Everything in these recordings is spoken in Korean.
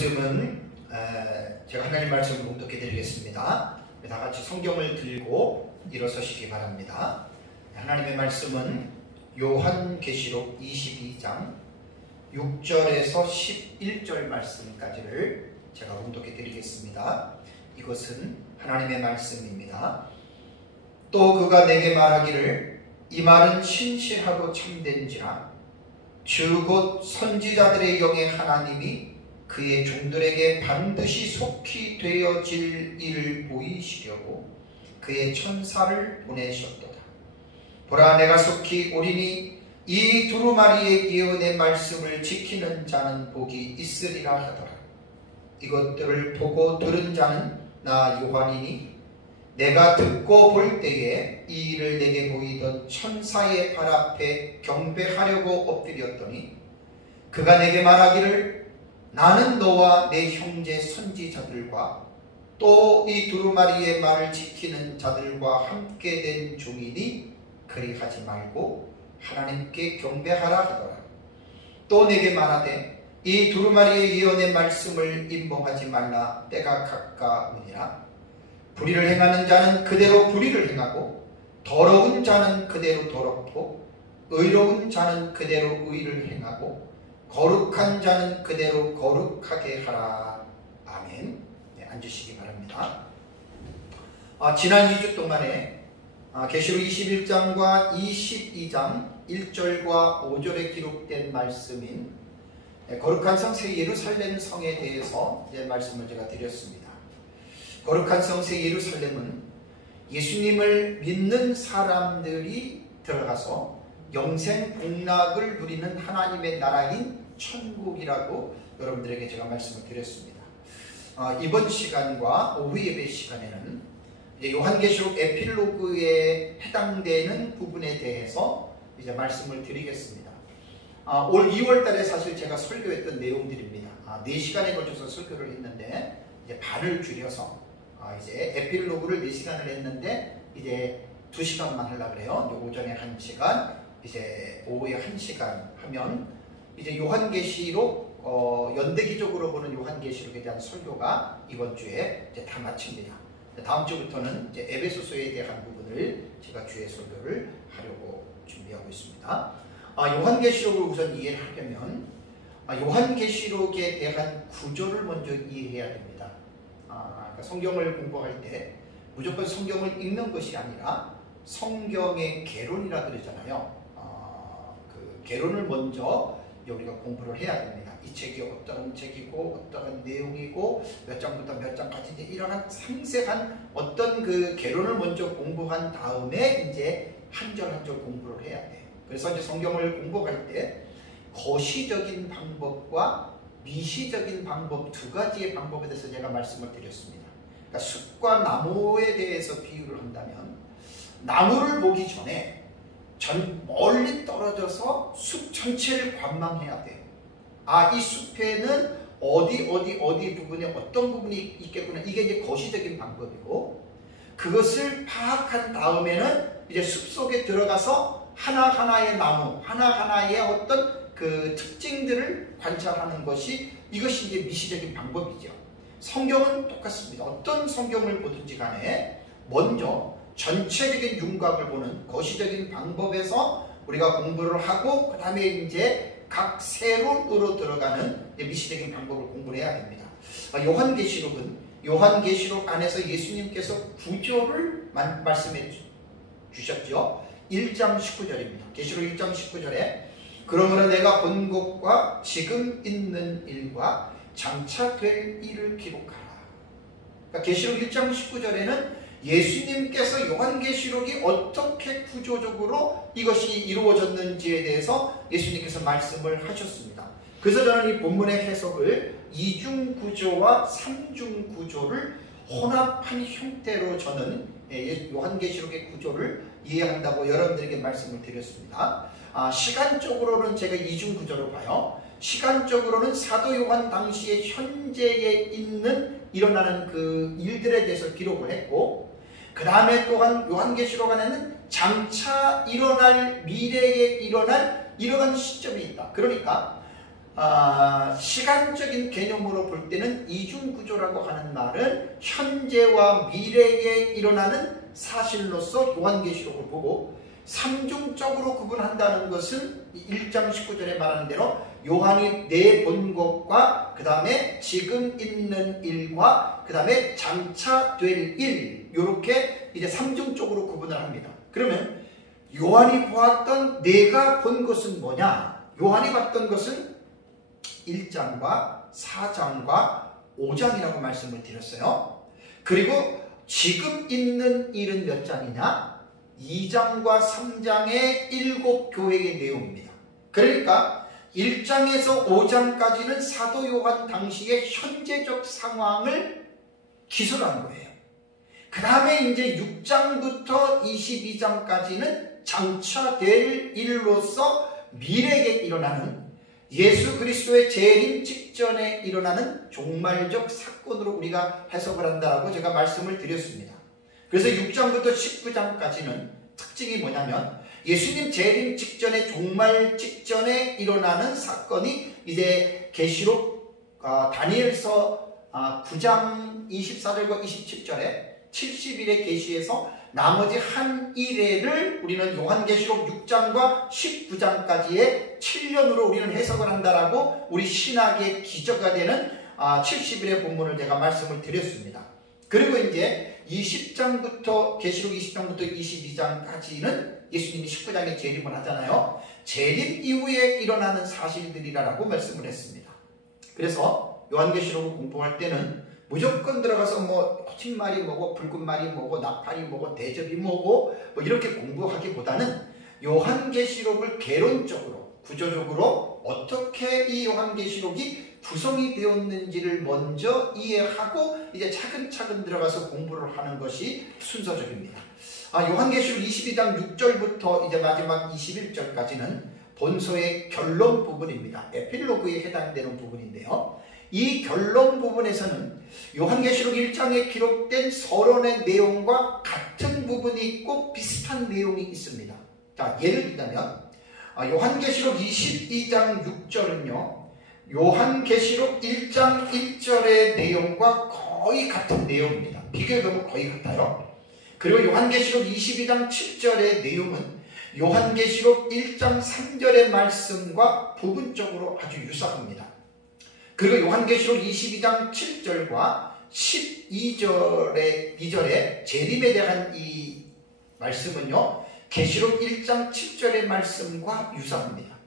말씀은 제가 하나님 말씀을 봉독해 드리겠습니다. 다 같이 성경을 들고 일어서시기 바랍니다. 하나님의 말씀은 요한계시록 22장 6절에서 11절 말씀까지를 제가 봉독해 드리겠습니다. 이것은 하나님의 말씀입니다. 또 그가 내게 말하기를 이 말은 신실하고 참된지라 주 곧 선지자들의 영의 하나님이 그의 종들에게 반드시 속히 되어질 일을 보이시려고 그의 천사를 보내셨도다. 보라, 내가 속히 오리니 이 두루마리의 예언의 말씀을 지키는 자는 복이 있으리라 하더라. 이것들을 보고 들은 자는 나 요한이니 내가 듣고 볼 때에 이 일을 내게 보이던 천사의 발 앞에 경배하려고 엎드렸더니 그가 내게 말하기를 나는 너와 내 형제 선지자들과 또 이 두루마리의 말을 지키는 자들과 함께 된 종이니 그리하지 말고 하나님께 경배하라 하더라. 또 내게 말하되 이 두루마리의 예언의 말씀을 임봉하지 말라. 때가 가까우니라. 불의를 행하는 자는 그대로 불의를 행하고 더러운 자는 그대로 더럽고 의로운 자는 그대로 의를 행하고 거룩한 자는 그대로 거룩하게 하라. 아멘. 네, 앉으시기 바랍니다. 지난 2주 동안에 계시록 21장과 22장 1절과 5절에 기록된 말씀인 거룩한 성 새 예루살렘 성에 대해서 이제 말씀을 제가 드렸습니다. 거룩한 성 새 예루살렘은 예수님을 믿는 사람들이 들어가서 영생 복락을 누리는 하나님의 나라인 천국이라고 여러분들에게 제가 말씀을 드렸습니다. 이번 시간과 오후 예배 시간에는 이제 요한계시록 에필로그에 해당되는 부분에 대해서 이제 말씀을 드리겠습니다. 올 2월 달에 사실 제가 설교했던 내용들입니다. 4시간에 걸쳐서 설교를 했는데 이제 반을 줄여서 이제 에필로그를 4시간을 했는데 이제 2시간만 하려고 그래요. 오전에 1시간, 이제 오후에 1시간 하면 이제 요한계시록 연대기적으로 보는 요한계시록에 대한 설교가 이번 주에 이제 다 마칩니다. 다음 주부터는 이제 에베소서에 대한 부분을 제가 주의 설교를 하려고 준비하고 있습니다. 요한계시록을 우선 이해를 하려면 요한계시록에 대한 구조를 먼저 이해해야 됩니다. 그러니까 성경을 공부할 때 무조건 성경을 읽는 것이 아니라 성경의 개론이라 그러잖아요. 그 개론을 먼저 우리가 공부를 해야 됩니다. 이 책이 어떤 책이고 어떤 내용이고 몇 장부터 몇 장까지 이러한 상세한 어떤 그 개론을 먼저 공부한 다음에 이제 한 절 한 절 공부를 해야 돼요. 그래서 이제 성경을 공부할 때 거시적인 방법과 미시적인 방법 두 가지의 방법에 대해서 제가 말씀을 드렸습니다. 그러니까 숲과 나무에 대해서 비유를 한다면 나무를 보기 전에 멀리 떨어져서 숲 전체를 관망해야 돼요. 이 숲에는 어디 부분에 어떤 부분이 있겠구나. 이게 이제 거시적인 방법이고, 그것을 파악한 다음에는 이제 숲 속에 들어가서 하나하나의 나무, 하나하나의 어떤 그 특징들을 관찰하는 것이 이것이 이제 미시적인 방법이죠. 성경은 똑같습니다. 어떤 성경을 보든지 간에 먼저 전체적인 윤곽을 보는 거시적인 방법에서 우리가 공부를 하고 그 다음에 이제 각 세론으로 들어가는 미시적인 방법을 공부를 해야 됩니다. 요한계시록은 요한계시록 안에서 예수님께서 구조를 말씀해 주셨죠. 1장 19절입니다. 계시록 1장 19절에 그러므로 내가 본 것과 지금 있는 일과 장차 될 일을 기록하라. 그러니까 계시록 1장 19절에는 예수님께서 요한계시록이 어떻게 구조적으로 이것이 이루어졌는지에 대해서 예수님께서 말씀을 하셨습니다. 그래서 저는 이 본문의 해석을 이중구조와 삼중구조를 혼합한 형태로 저는 요한계시록의 구조를 이해한다고 여러분들에게 말씀을 드렸습니다. 시간적으로는 제가 이중구조로 봐요. 시간적으로는 사도 요한 당시에 현재에 일어나는 그 일들에 대해서 기록을 했고, 그 다음에 또한 요한계시록 안에는 장차 일어날 미래에 일어날 이러한 시점이 있다. 그러니까 시간적인 개념으로 볼 때는 이중구조라고 하는 말은 현재와 미래에 일어나는 사실로서 요한계시록을 보고, 삼중적으로 구분한다는 것은 1장 19절에 말하는 대로 요한이 내본 것과 그 다음에 지금 있는 일과 그 다음에 장차 될 일, 이렇게 이제 삼중적으로 구분을 합니다. 그러면 요한이 보았던 내가 본 것은 뭐냐? 요한이 봤던 것은 1장과 4장과 5장이라고 말씀을 드렸어요. 그리고 지금 있는 일은 몇 장이냐? 2장과 3장의 7교회의 내용입니다. 그러니까 1장에서 5장까지는 사도 요한 당시의 현재적 상황을 기술한 거예요. 그 다음에 이제 6장부터 22장까지는 장차 될 일로서 미래에 일어나는 예수 그리스도의 재림 직전에 일어나는 종말적 사건으로 우리가 해석을 한다고 제가 말씀을 드렸습니다. 그래서 6장부터 19장까지는 특징이 뭐냐면 예수님 재림 직전에, 종말 직전에 일어나는 사건이 이제 계시록 다니엘서 9장 24절과 27절에 70일의 계시에서 나머지 한 일회를 우리는 요한계시록 6장과 19장까지의 7년으로 우리는 해석을 한다라고 우리 신학의 기저가 되는 70일의 본문을 제가 말씀을 드렸습니다. 그리고 이제 20장부터 계시록 20장부터 22장까지는 예수님이 19장에 재림을 하잖아요. 재림 이후에 일어나는 사실들이라고 말씀을 했습니다. 그래서 요한계시록을 공부할 때는 무조건 들어가서 뭐 흰말이 뭐고 붉은 말이 뭐고 나팔이 뭐고 대접이 뭐고 뭐 이렇게 공부하기보다는 요한계시록을 개론적으로 구조적으로 어떻게 이 요한계시록이 구성이 되었는지를 먼저 이해하고 이제 차근차근 들어가서 공부를 하는 것이 순서적입니다. 요한계시록 22장 6절부터 이제 마지막 21절까지는 본서의 결론 부분입니다. 에필로그에 해당되는 부분인데요. 이 결론 부분에서는 요한계시록 1장에 기록된 서론의 내용과 같은 부분이 있고 비슷한 내용이 있습니다. 자, 예를 들자면 요한계시록 22장 6절은요 요한계시록 1장 1절의 내용과 거의 같은 내용입니다. 비교해보면 거의 같아요. 그리고 요한계시록 22장 7절의 내용은 요한계시록 1장 3절의 말씀과 부분적으로 아주 유사합니다. 그리고 요한계시록 22장 7절과 12절의 재림에 대한 이 말씀은요 계시록 1장 7절의 말씀과 유사합니다.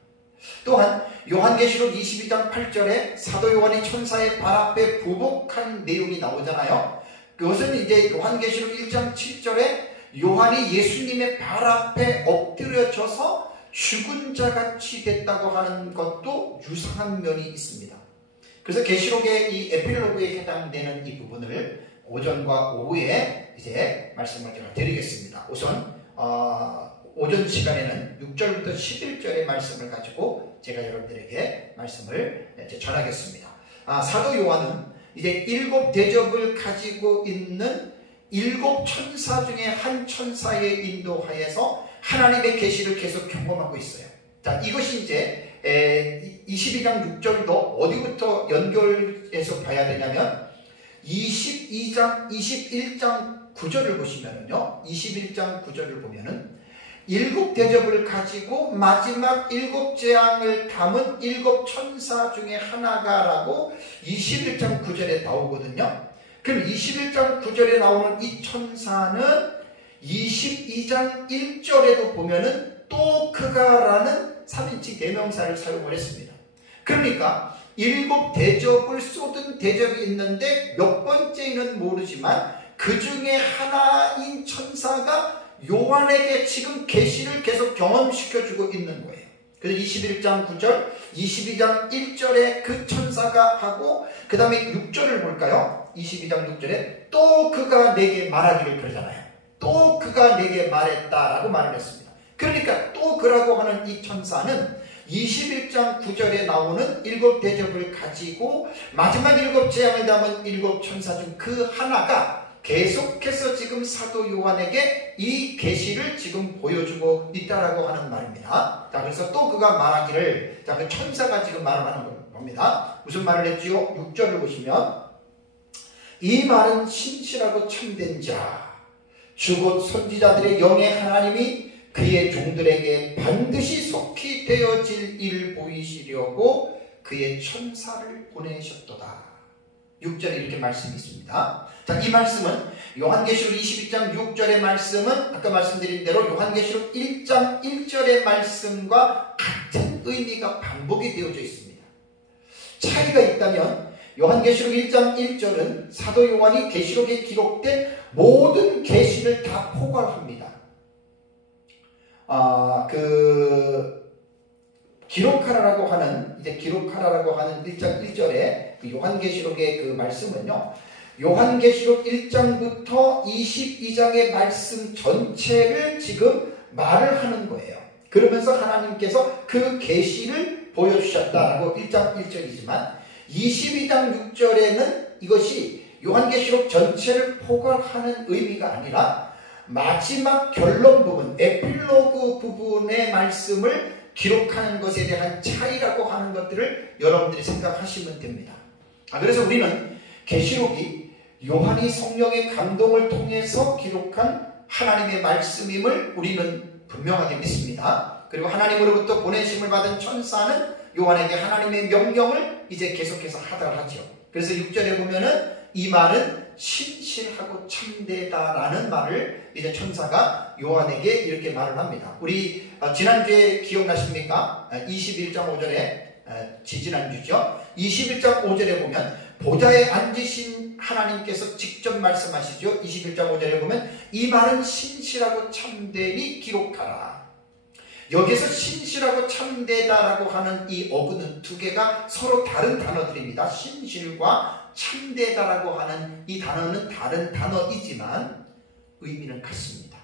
또한 요한계시록 22장 8절에 사도 요한이 천사의 발 앞에 부복한 내용이 나오잖아요. 그것은 이제 요한계시록 1장 7절에 요한이 예수님의 발 앞에 엎드려져서 죽은 자같이 됐다고 하는 것도 유사한 면이 있습니다. 그래서 계시록의 이 에필로그에 해당되는 이 부분을 오전과 오후에 이제 말씀을 제가 드리겠습니다. 우선 오전 시간에는 6절부터 11절의 말씀을 가지고 제가 여러분들에게 말씀을 이제 전하겠습니다. 사도 요한은 이제 7 대접을 가지고 있는 7 천사 중에 한 천사에 인도하여서 하나님의 계시를 계속 경험하고 있어요. 자, 이것이 이제 22장 6절도 어디부터 연결해서 봐야 되냐면 22장, 21장 9절을 보시면은요, 21장 9절을 보면은 7 대접을 가지고 마지막 7 재앙을 담은 7 천사 중에 하나가라고 21장 9절에 나오거든요. 그럼 21장 9절에 나오는 이 천사는 22장 1절에도 보면은 또 그가라는 3인칭 대명사를 사용을 했습니다. 그러니까 7 대접을 쏟은 대접이 있는데 몇 번째는 모르지만 그 중에 하나인 천사가 요한에게 지금 계시를 계속 경험시켜주고 있는 거예요. 그래서 21장 9절, 22장 1절에 그 천사가 하고 그 다음에 6절을 볼까요? 22장 6절에 또 그가 내게 말하기를 그러잖아요. 또 그가 내게 말했다라고 말을 했습니다. 그러니까 또 그라고 하는 이 천사는 21장 9절에 나오는 7 대접을 가지고 마지막 7 재앙을 담은 7 천사 중 그 하나가 계속해서 지금 사도 요한에게 이 계시를 지금 보여주고 있다라고 하는 말입니다. 자, 그래서 또 그가 말하기를, 자, 그 천사가 지금 말을 하는 겁니다. 합니다. 무슨 말을 했지요? 6절을 보시면 이 말은 신실하고 참된 자 주 곧 선지자들의 영의 하나님이 그의 종들에게 반드시 속히 되어질 일을 보이시려고 그의 천사를 보내셨도다. 6절에 이렇게 말씀이 있습니다. 자, 이 말씀은 요한계시록 22장 6절의 말씀은 아까 말씀드린 대로 요한계시록 1장 1절의 말씀과 같은 의미가 반복이 되어져 있습니다. 차이가 있다면 요한계시록 1장 1절은 사도 요한이 계시록에 기록된 모든 계시를 다 포괄합니다. 기록하라라고 하는 1장 1절의 그 요한계시록의 그 말씀은요, 요한계시록 1장부터 22장의 말씀 전체를 지금 말을 하는 거예요. 그러면서 하나님께서 그 계시를 보여주셨다라고 1장 1절이지만 22장 6절에는 이것이 요한계시록 전체를 포괄하는 의미가 아니라 마지막 결론 부분, 에필로그 부분의 말씀을 기록하는 것에 대한 차이라고 하는 것들을 여러분들이 생각하시면 됩니다. 그래서 우리는 계시록이 요한이 성령의 감동을 통해서 기록한 하나님의 말씀임을 우리는 분명하게 믿습니다. 그리고 하나님으로부터 보내심을 받은 천사는 요한에게 하나님의 명령을 이제 계속해서 하죠. 그래서 6절에 보면은 이 말은 신실하고 참되다라는 말을 이제 천사가 요한에게 이렇게 말을 합니다. 우리 지난주에 기억나십니까? 21장 5절에 지지난주죠. 21장 5절에 보면 보좌에 앉으신 하나님께서 직접 말씀하시죠. 21장 5절에 보면 이 말은 신실하고 참되니 기록하라. 여기서 신실하고 참되다라고 하는 이 어근은 두 개가 서로 다른 단어들입니다. 신실과 참되다라고 하는 이 단어는 다른 단어이지만 의미는 같습니다.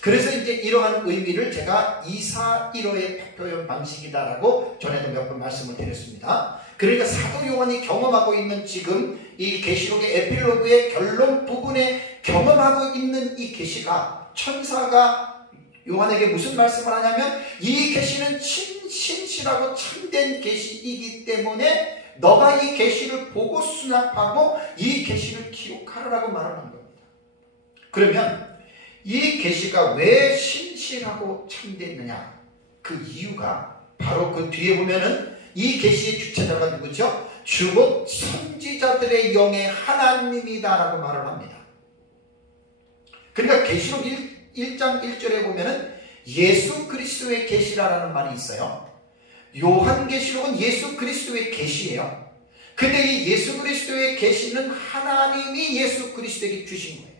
그래서 이제 이러한 의미를 제가 241호의 표현 방식이다라고 전에도 몇 번 말씀을 드렸습니다. 그러니까 사도 요한이 경험하고 있는 지금 이 계시록의 에필로그의 결론 부분에 경험하고 있는 이 계시가 천사가 요한에게 무슨 말씀을 하냐면 이 계시는 신실하고 참된 계시이기 때문에 너가 이 계시를 보고 수납하고 이 계시를 기록하라고 말을 한 겁니다. 그러면 이 계시가 왜 신실하고 참됐느냐? 그 이유가 바로 그 뒤에 보면은 이 계시의 주체자가 누구죠? 주 곧 선지자들의 영의 하나님이다라고 말을 합니다. 그러니까 계시록 1장 1절에 보면은 예수 그리스도의 계시라는 말이 있어요. 요한계시록은 예수 그리스도의 계시예요. 근데 이 예수 그리스도의 계시는 하나님이 예수 그리스도에게 주신 거예요.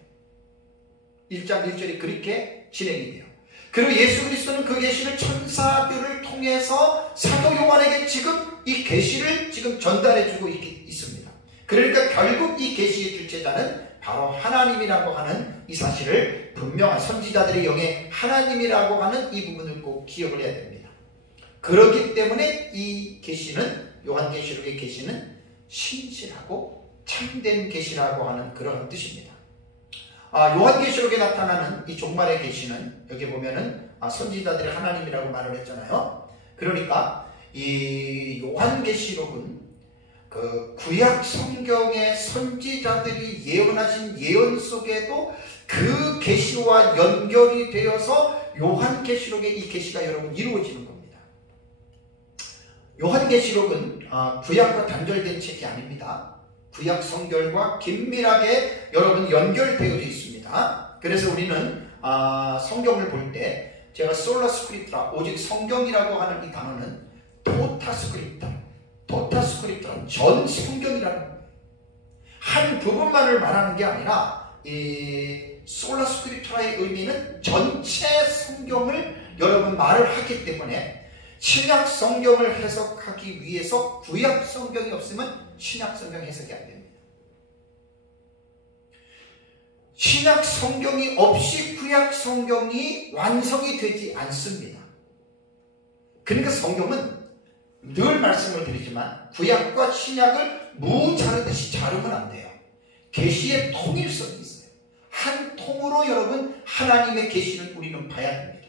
1장 1절이 그렇게 진행이 돼요. 그리고 예수 그리스도는 그 계시를 천사들을 통해서 사도 요한에게 지금 이 계시를 지금 전달해주고 있습니다. 그러니까 결국 이 계시의 주체자는 바로 하나님이라고 하는 이 사실을 분명한 선지자들의 영의 하나님이라고 하는 이 부분을 꼭 기억을 해야 됩니다. 그렇기 때문에 이 계시는 요한계시록의 계시는 신실하고 참된 계시라고 하는 그런 뜻입니다. 요한계시록에 나타나는 이 종말의 계시는 여기 보면은 선지자들의 하나님이라고 말을 했잖아요. 그러니까 이 요한계시록은 그 구약 성경의 선지자들이 예언하신 예언 속에도 그 계시와 연결이 되어서 요한계시록의 이 계시가 여러분 이루어지는 겁니다. 요한계시록은 구약과 단절된 책이 아닙니다. 구약 성결과 긴밀하게 여러분 연결되어 있습니다. 그래서 우리는 성경을 볼 때 제가 솔라 스크립트라 오직 성경이라고 하는 이 단어는 토타 스크립트라 전 성경이라는 거예요. 한 부분만을 말하는 게 아니라 이 솔라 스크립트라의 의미는 전체 성경을 여러분 말을 하기 때문에 신약 성경을 해석하기 위해서 구약 성경이 없으면 신약 성경 해석이 안 됩니다. 신약 성경이 없이 구약 성경이 완성이 되지 않습니다. 그러니까 성경은 늘 말씀을 드리지만 구약과 신약을 무 자르듯이 자르면 안 돼요. 계시의 통일성이 있어요. 한 통으로 여러분 하나님의 계시를 우리는 봐야 됩니다.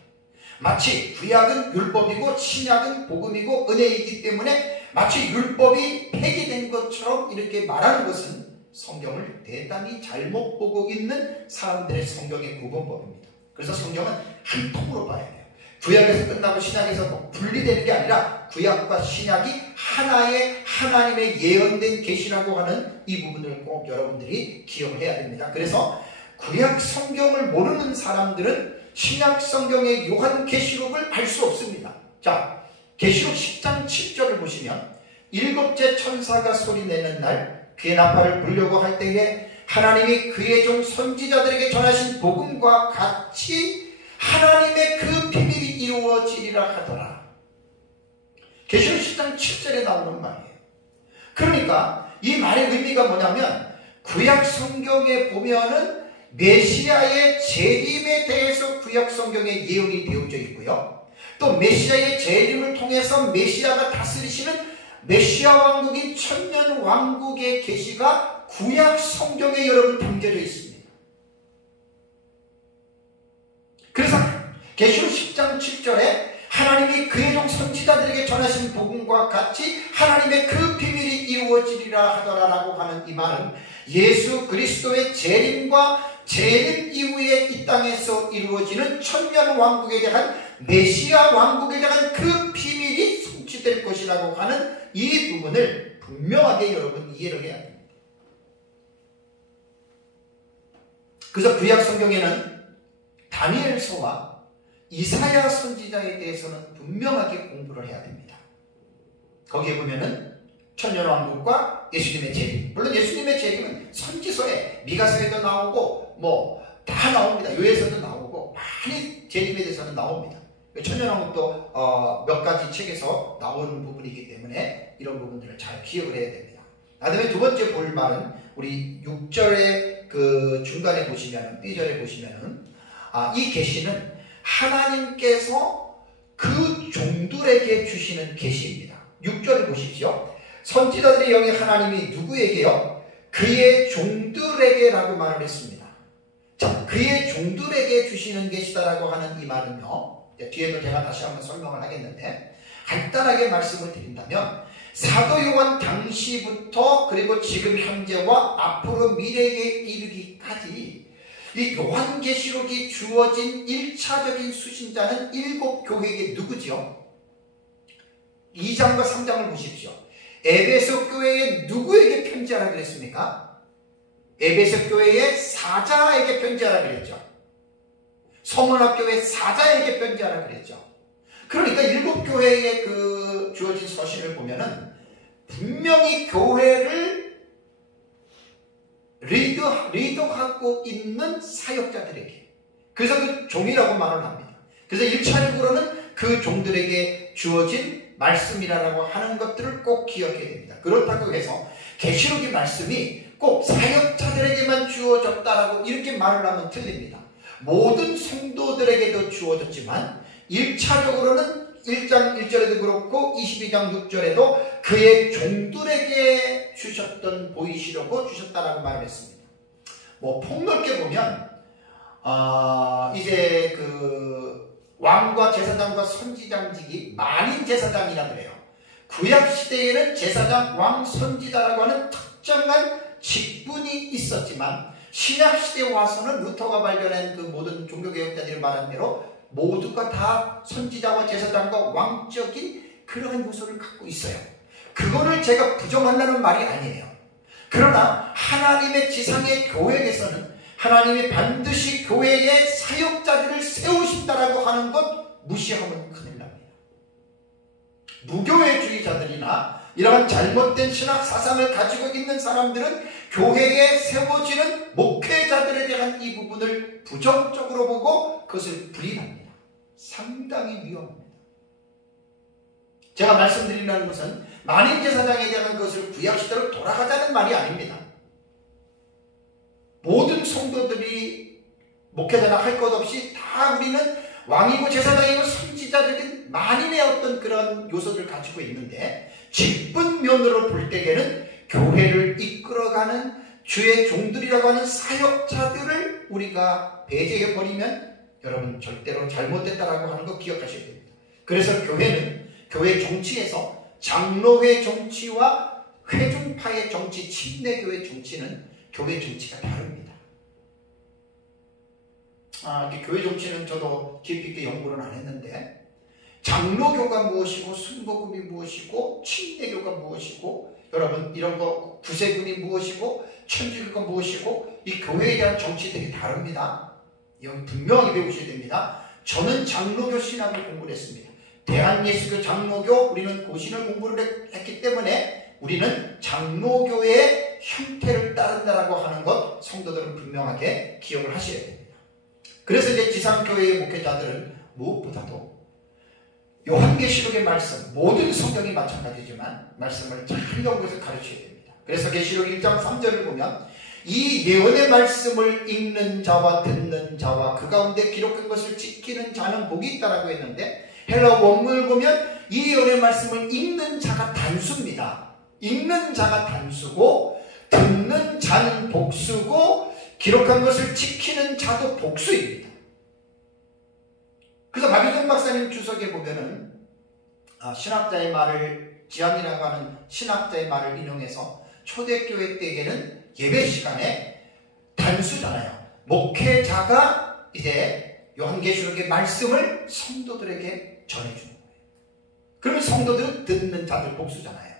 마치 구약은 율법이고 신약은 복음이고 은혜이기 때문에 마치 율법이 폐기된 것처럼 이렇게 말하는 것은 성경을 대단히 잘못 보고 있는 사람들의 성경의 구분법입니다. 그래서 성경은 한 통으로 봐야 돼요. 구약에서 끝나고 신약에서 분리되는 게 아니라 구약과 신약이 하나의 하나님의 예언된 계시라고 하는 이 부분을 꼭 여러분들이 기억해야 됩니다. 그래서 구약 성경을 모르는 사람들은 신약 성경의 요한계시록을 알 수 없습니다. 자, 계시록 10장 7절을 보시면 일곱째 천사가 소리내는 날 그의 나팔을 불려고 할 때에 하나님이 그의 종 선지자들에게 전하신 복음과 같이 하나님의 그 비밀이 이루어지리라 하더라. 계시록 10장 7절에 나오는 말이에요. 그러니까 이 말의 의미가 뭐냐면 구약 성경에 보면은 메시아의 재림에 대해서 구약 성경에 예언이 되어져 있고요. 또 메시아의 재림을 통해서 메시아가 다스리시는 메시아 왕국인 천년 왕국의 계시가 구약 성경에 여러분 담겨져 있습니다. 그래서 계시록 10장 7절에 하나님이 그의 종 선지자들에게 전하신 복음과 같이 하나님의 그 비밀이 이루어지리라 하더라라고 하는 이 말은 예수 그리스도의 재림과 재림 이후에 이 땅에서 이루어지는 천년 왕국에 대한 메시아 왕국에 대한 그 비밀이 성취될 것이라고 하는 이 부분을 분명하게 여러분 이해를 해야 됩니다. 그래서 구약 성경에는 다니엘서와 이사야 선지자에 대해서는 분명하게 공부를 해야 됩니다. 거기에 보면은 천년왕국과 예수님의 재림, 물론 예수님의 재림은 선지서에 미가서에도 나오고 뭐 다 나옵니다. 요에서도 나오고 많이 재림에 대해서는 나옵니다. 천년왕국도 몇 가지 책에서 나오는 부분이기 때문에 이런 부분들을 잘 기억을 해야 됩니다. 그다음에 두 번째 볼 말은 우리 6절의 그 중간에 보시면은 B절에 보시면은 이 계시는 하나님께서 그 종들에게 주시는 계시입니다. 6절을 보십시오. 선지자들의 영이 하나님이 누구에게요? 그의 종들에게라고 말을 했습니다. 자, 그의 종들에게 주시는 계시다라고 하는 이 말은요, 뒤에도 제가 다시 한번 설명을 하겠는데 간단하게 말씀을 드린다면 사도 요한 당시부터 그리고 지금 현재와 앞으로 미래에 이르기까지 이 요한계시록이 주어진 1차적인 수신자는 7교회에게 누구죠? 2장과 3장을 보십시오. 에베소 교회에 누구에게 편지하라 그랬습니까? 에베소 교회의 사자에게 편지하라 그랬죠. 서문화 교회 사자에게 편지하라 그랬죠. 그러니까 7교회에 그 주어진 서신을 보면은 분명히 교회를 리더하고 있는 사역자들에게, 그래서 그 종이라고 말을 합니다. 그래서 1차적으로는 그 종들에게 주어진 말씀이라고 하는 것들을 꼭 기억해야 됩니다. 그렇다고 해서 계시록의 말씀이 꼭 사역자들에게만 주어졌다라고 이렇게 말을 하면 틀립니다. 모든 성도들에게도 주어졌지만 1차적으로는 1장 1절에도 그렇고 22장 6절에도 그의 종들에게 주셨던 보이시려고 주셨다라고 말을 했습니다. 뭐 폭넓게 보면 이제 그 왕과 제사장과 선지장직이 만인 제사장이라 그래요. 구약 시대에는 제사장, 왕, 선지자라고 하는 특정한 직분이 있었지만 신약 시대에 와서는 루터가 발견한 그 모든 종교개혁자들이 말한 대로 모두가 다 선지자와 제사장과 왕적인 그러한 요소를 갖고 있어요. 그거를 제가 부정한다는 말이 아니에요. 그러나 하나님의 지상의 교회에서는 하나님이 반드시 교회의 사역자들을 세우신다라고 하는 것 무시하면 큰일 납니다. 무교회주의자들이나 이러한 잘못된 신학 사상을 가지고 있는 사람들은 교회에 세워지는 목회자들에 대한 이 부분을 부정적으로 보고 그것을 부인합니다. 상당히 위험합니다. 제가 말씀드리는 것은 만인제사장에 대한 것을 구약시대로 돌아가자는 말이 아닙니다. 모든 성도들이 목회자나 할 것 없이 다 우리는 왕이고 제사장이고 선지자적인 만인의 어떤 그런 요소를 가지고 있는데 직분면으로 볼 때에는 교회를 이끌어가는 주의 종들이라고 하는 사역자들을 우리가 배제해버리면 여러분 절대로 잘못됐다라고 하는 거 기억하셔야 됩니다. 그래서 교회는 교회 정치에서 장로회 정치와 회중파의 정치, 침례교회 정치는 교회 정치가 다릅니다. 교회 정치는 저도 깊이 있게 연구는 안 했는데, 장로교가 무엇이고 순복음이 무엇이고 침례교가 무엇이고, 여러분 이런 거 구세군이 무엇이고 천주교가 무엇이고, 이 교회에 대한 정치들이 다릅니다. 이건 분명히 배우셔야 됩니다. 저는 장로교 신학을 공부를 했습니다. 대한예수교 장로교, 우리는 고신을 공부를 했기 때문에 우리는 장로교의 형태를 따른다라고 하는 것 성도들은 분명하게 기억을 하셔야 됩니다. 그래서 이제 지상교회의 목회자들은 무엇보다도 요한계시록의 말씀, 모든 성경이 마찬가지지만 말씀을 잘 연구해서 가르쳐야 됩니다. 그래서 계시록 1장 3절을 보면 이 예언의 말씀을 읽는 자와 듣는 자와 그 가운데 기록한 것을 지키는 자는 복이 있다라고 했는데, 헬라 원문을 보면 이 예언의 말씀을 읽는 자가 단수입니다. 읽는 자가 단수고 듣는 자는 복수고 기록한 것을 지키는 자도 복수입니다. 그래서 박유정 박사님 주석에 보면은 신학자의 말을, 지안이라고 하는 신학자의 말을 인용해서 초대교회 때에는 예배 시간에 단수잖아요. 목회자가 이제 요한계시록의 말씀을 성도들에게 전해주는 거예요. 그러면 성도들은 듣는 자들 복수잖아요.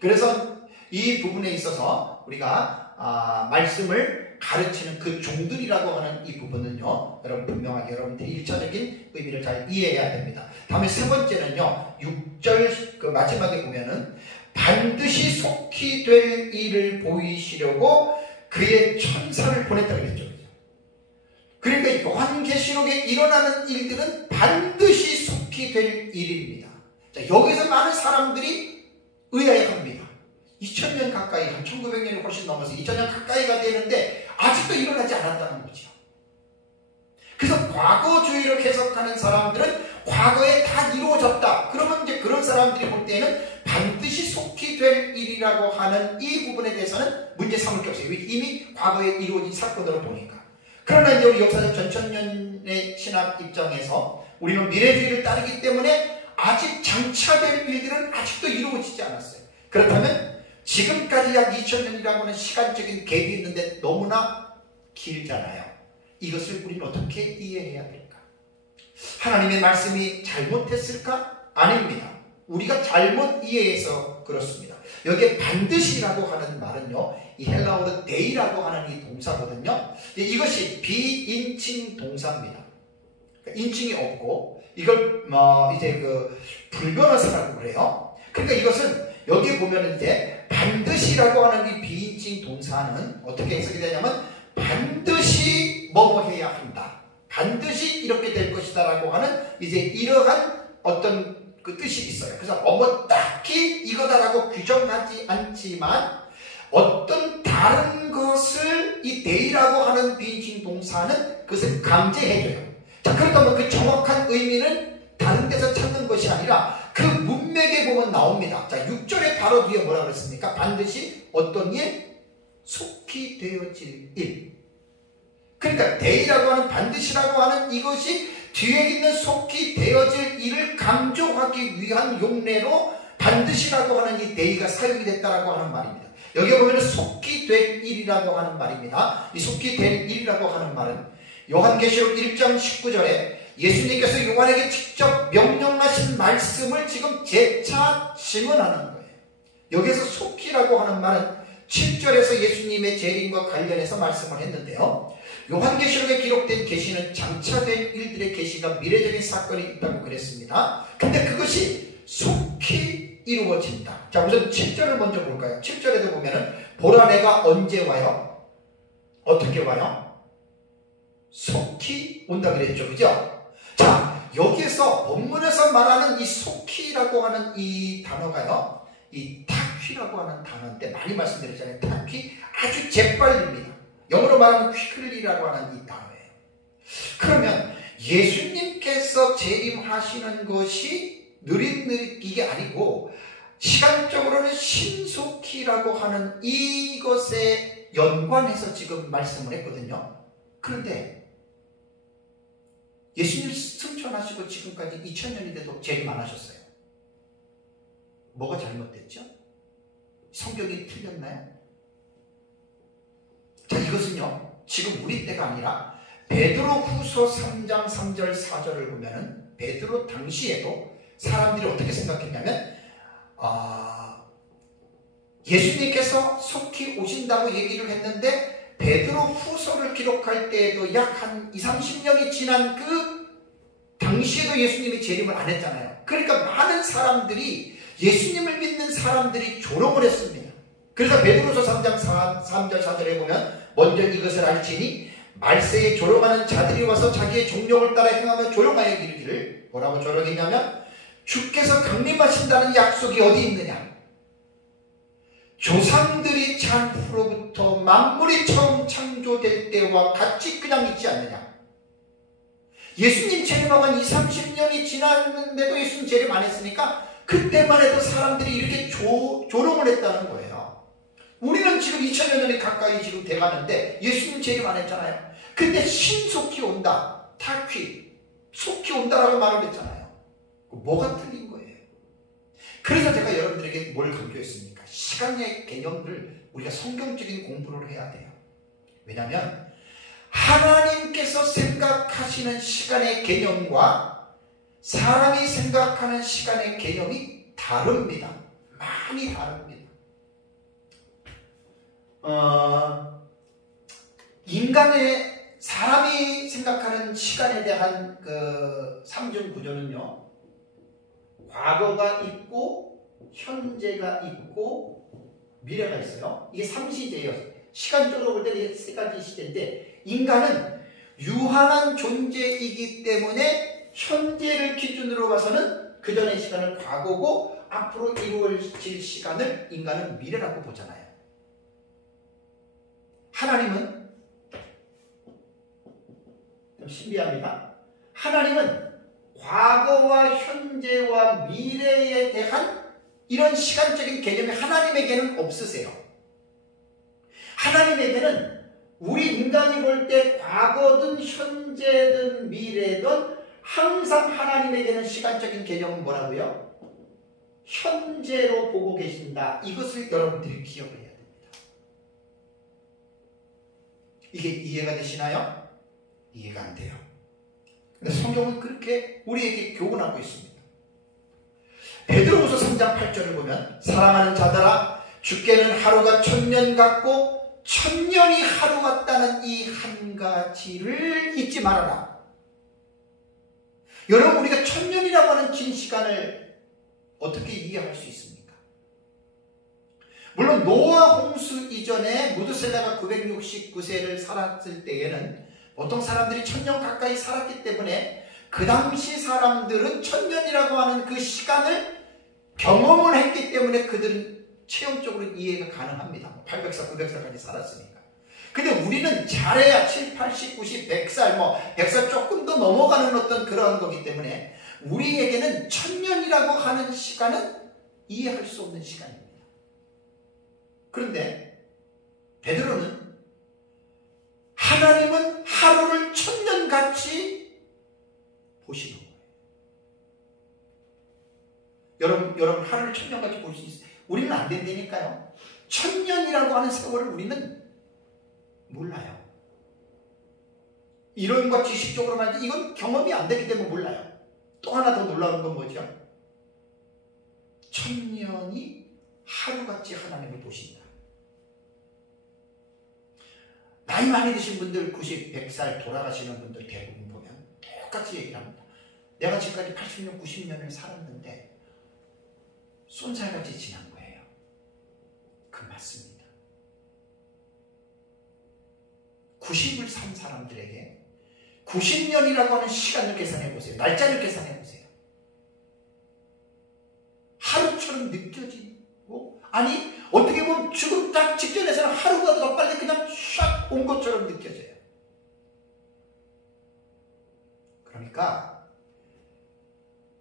그래서 이 부분에 있어서 우리가 말씀을 가르치는 그 종들이라고 하는 이 부분은요, 여러분 분명하게 여러분들이 1차적인 의미를 잘 이해해야 됩니다. 다음에 세 번째는요, 6절 그 마지막에 보면은 반드시 속히 될 일을 보이시려고 그의 천사를 보냈다고 했죠. 그러니까 요한계시록에 일어나는 일들은 반드시 속히 될 일입니다. 자, 여기서 많은 사람들이 의아해합니다. 2000년 가까이, 한 1900년이 훨씬 넘어서 2000년 가까이가 되는데 아직도 일어나지 않았다는 거죠. 그래서 과거주의로 해석하는 사람들은 과거에 다 이루어졌다. 그러면 이제 그런 사람들이 볼 때는 반드시 속히 될 일이라고 하는 이 부분에 대해서는 문제 삼을 게 없어요. 이미 과거에 이루어진 사건으로 보니까. 그러나 이제 우리 역사적 전천년의 신학 입장에서 우리는 미래주의를 따르기 때문에 아직 장차될 일들은 아직도 이루어지지 않았어요. 그렇다면 지금까지 약 2000년이라고 하는 시간적인 갭이 있는데 너무나 길잖아요. 이것을 우리는 어떻게 이해해야 될까? 하나님의 말씀이 잘못했을까? 아닙니다. 우리가 잘못 이해해서 그렇습니다. 여기에 반드시라고 하는 말은요, 이 헬라어로 데이라고 하는 이 동사거든요. 이것이 비인칭 동사입니다. 그러니까 인칭이 없고 이걸 이제 그 불변호사라고 그래요. 그러니까 이것은 여기 보면 이제 반드시라고 하는 이 비인칭 동사는 어떻게 해석이 되냐면 반드시 뭐뭐 해야 한다. 반드시 이렇게 될 것이다라고 하는 이제 이러한 어떤 그 뜻이 있어요. 그래서 뭐 딱히 이거다라고 규정하지 않지만 어떤 다른 것을 이 데이라고 하는 비인칭 동사는 그것을 강제해줘요. 자, 그렇다면 그 정확한 의미는 다른 데서 찾는 것이 아니라 그 문맥에 보면 나옵니다. 자, 6절에 바로 뒤에 뭐라 그랬습니까? 반드시 어떤 일? 속히 되어질 일. 그러니까 데이라고 하는 반드시라고 하는 이것이 뒤에 있는 속히 되어질 일을 강조하기 위한 용례로 반드시라고 하는 이 데이가 사용이 됐다라고 하는 말입니다. 여기 보면 속히 될 일이라고 하는 말입니다. 이 속히 될 일이라고 하는 말은 요한계시록 1장 19절에 예수님께서 요한에게 직접 명령하신 말씀을 지금 재차 증언하는 거예요. 여기서 속히라고 하는 말은 7절에서 예수님의 재림과 관련해서 말씀을 했는데요. 요한계시록에 기록된 계시는 장차될 일들의 계시가 미래적인 사건이 있다고 그랬습니다. 근데 그것이 속히 이루어진다. 자, 우선 7절을 먼저 볼까요? 7절에도 보면은 보라 내가 언제 와요? 어떻게 와요? 속히 온다 그랬죠. 그죠? 자, 여기에서 본문에서 말하는 이 속히라고 하는 이 단어가요, 이 타퀴라고 하는 단어인데 많이 말씀드렸잖아요. 타퀴 아주 재빨립니다. 영어로 말하면 quickly라고 하는 이 단어예요. 그러면 예수님께서 재림하시는 것이 느릿느릿 이게 아니고 시간적으로는 신속히라고 하는 이것에 연관해서 지금 말씀을 했거든요. 그런데 예수님 승천하시고 지금까지 2000년이 돼도 재림 안 하셨어요. 뭐가 잘못됐죠? 성경이 틀렸나요? 자, 이것은요, 지금 우리 때가 아니라 베드로후서 3장 3절 4절을 보면은 베드로 당시에도 사람들이 어떻게 생각했냐면 예수님께서 속히 오신다고 얘기를 했는데 베드로후서를 기록할 때에도 약 한 20-30년이 지난 그 당시에도 예수님이 재림을 안 했잖아요. 그러니까 많은 사람들이, 예수님을 믿는 사람들이 조롱을 했습니다. 그래서 베드로후서 3장 3절 4절에 보면 먼저 이것을 알지니 말세에 조롱하는 자들이 와서 자기의 종력을 따라 행하며 조롱하여 이르기를, 뭐라고 조롱했냐면 주께서 강림하신다는 약속이 어디 있느냐, 조상들이 잘 후로부터 만물이 처음 창조될 때와 같이 그냥 있지 않느냐. 예수님 재림하고 한 20-30년이 지났는데도 예수님 재림 안 했으니까 그때만 해도 사람들이 이렇게 조롱을 했다는 거예요. 우리는 지금 2000여 년이 가까이 지금 돼가는데 예수님 재림 안 했잖아요. 근데 신속히 온다, 타퀴, 속히 온다라고 말을 했잖아요. 뭐가 틀린 거예요? 그래서 제가 여러분들에게 뭘 강조했습니까? 시간의 개념을 우리가 성경적인 공부를 해야 돼요. 왜냐하면 하나님께서 생각하시는 시간의 개념과 사람이 생각하는 시간의 개념이 다릅니다. 많이 다릅니다. 사람이 생각하는 시간에 대한 그 삼중 구조는요, 과거가 있고 현재가 있고 미래가 있어요. 이게 3시제예요. 시간적으로 볼 때 세 가지 시대인데, 인간은 유한한 존재이기 때문에 현재를 기준으로 봐서는 그 전의 시간을 과거고 앞으로 이루어질 시간을 인간은 미래라고 보잖아요. 하나님은 좀 신비합니다. 하나님은 과거와 현재와 미래에 대한 이런 시간적인 개념이 하나님에게는 없으세요. 하나님에게는 우리 인간이 볼 때 과거든 현재든 미래든 항상 하나님에게는 시간적인 개념은 뭐라고요? 현재로 보고 계신다. 이것을 여러분들이 기억을 해야 됩니다. 이게 이해가 되시나요? 이해가 안 돼요. 근데 성경은 그렇게 우리에게 교훈하고 있습니다. 베드로후서 3장 8절을 보면 사랑하는 자들아, 주께는 하루가 1000년 같고 1000년이 하루 같다는 이 한 가지를 잊지 말아라. 여러분, 우리가 1000년이라고 하는 긴 시간을 어떻게 이해할 수 있습니까? 물론 노아 홍수 이전에 무드셀라가 969세를 살았을 때에는 보통 사람들이 1000년 가까이 살았기 때문에 그 당시 사람들은 1000년이라고 하는 그 시간을 경험을 했기 때문에 그들은 체험적으로 이해가 가능합니다. 800살, 900살까지 살았으니까. 근데 우리는 잘해야 7, 80, 90, 100살, 100살 조금 더 넘어가는 어떤 그러한 거기 때문에 우리에게는 1000년이라고 하는 시간은 이해할 수 없는 시간입니다. 그런데 베드로는 하나님은 하루를 1000년같이 보시는 거예요. 여러분 하루를 1000년같이 볼 수 있어요? 우리는 안 된다니까요. 1000년이라고 하는 세월을 우리는 몰라요. 이론과 지식적으로 말하면 이건 경험이 안 되기 때문에 몰라요. 또 하나 더 놀라운 건 뭐죠? 1000년이 하루같이 하나님을 보신다. 나이 많이 드신 분들, 90, 100살 돌아가시는 분들 대부분 보면 똑같이 얘기를 합니다. 내가 지금까지 80년, 90년을 살았는데 쏜살같이 지난 거예요. 그 맞습니다. 90을 산 사람들에게 90년이라고 하는 시간을 계산해 보세요. 날짜를 계산해 보세요. 하루처럼 느껴지고, 아니 어떻게 보면 죽음 딱 직전에서는 하루가 더 빨리 그냥 샥 온 것처럼 느껴져요. 그러니까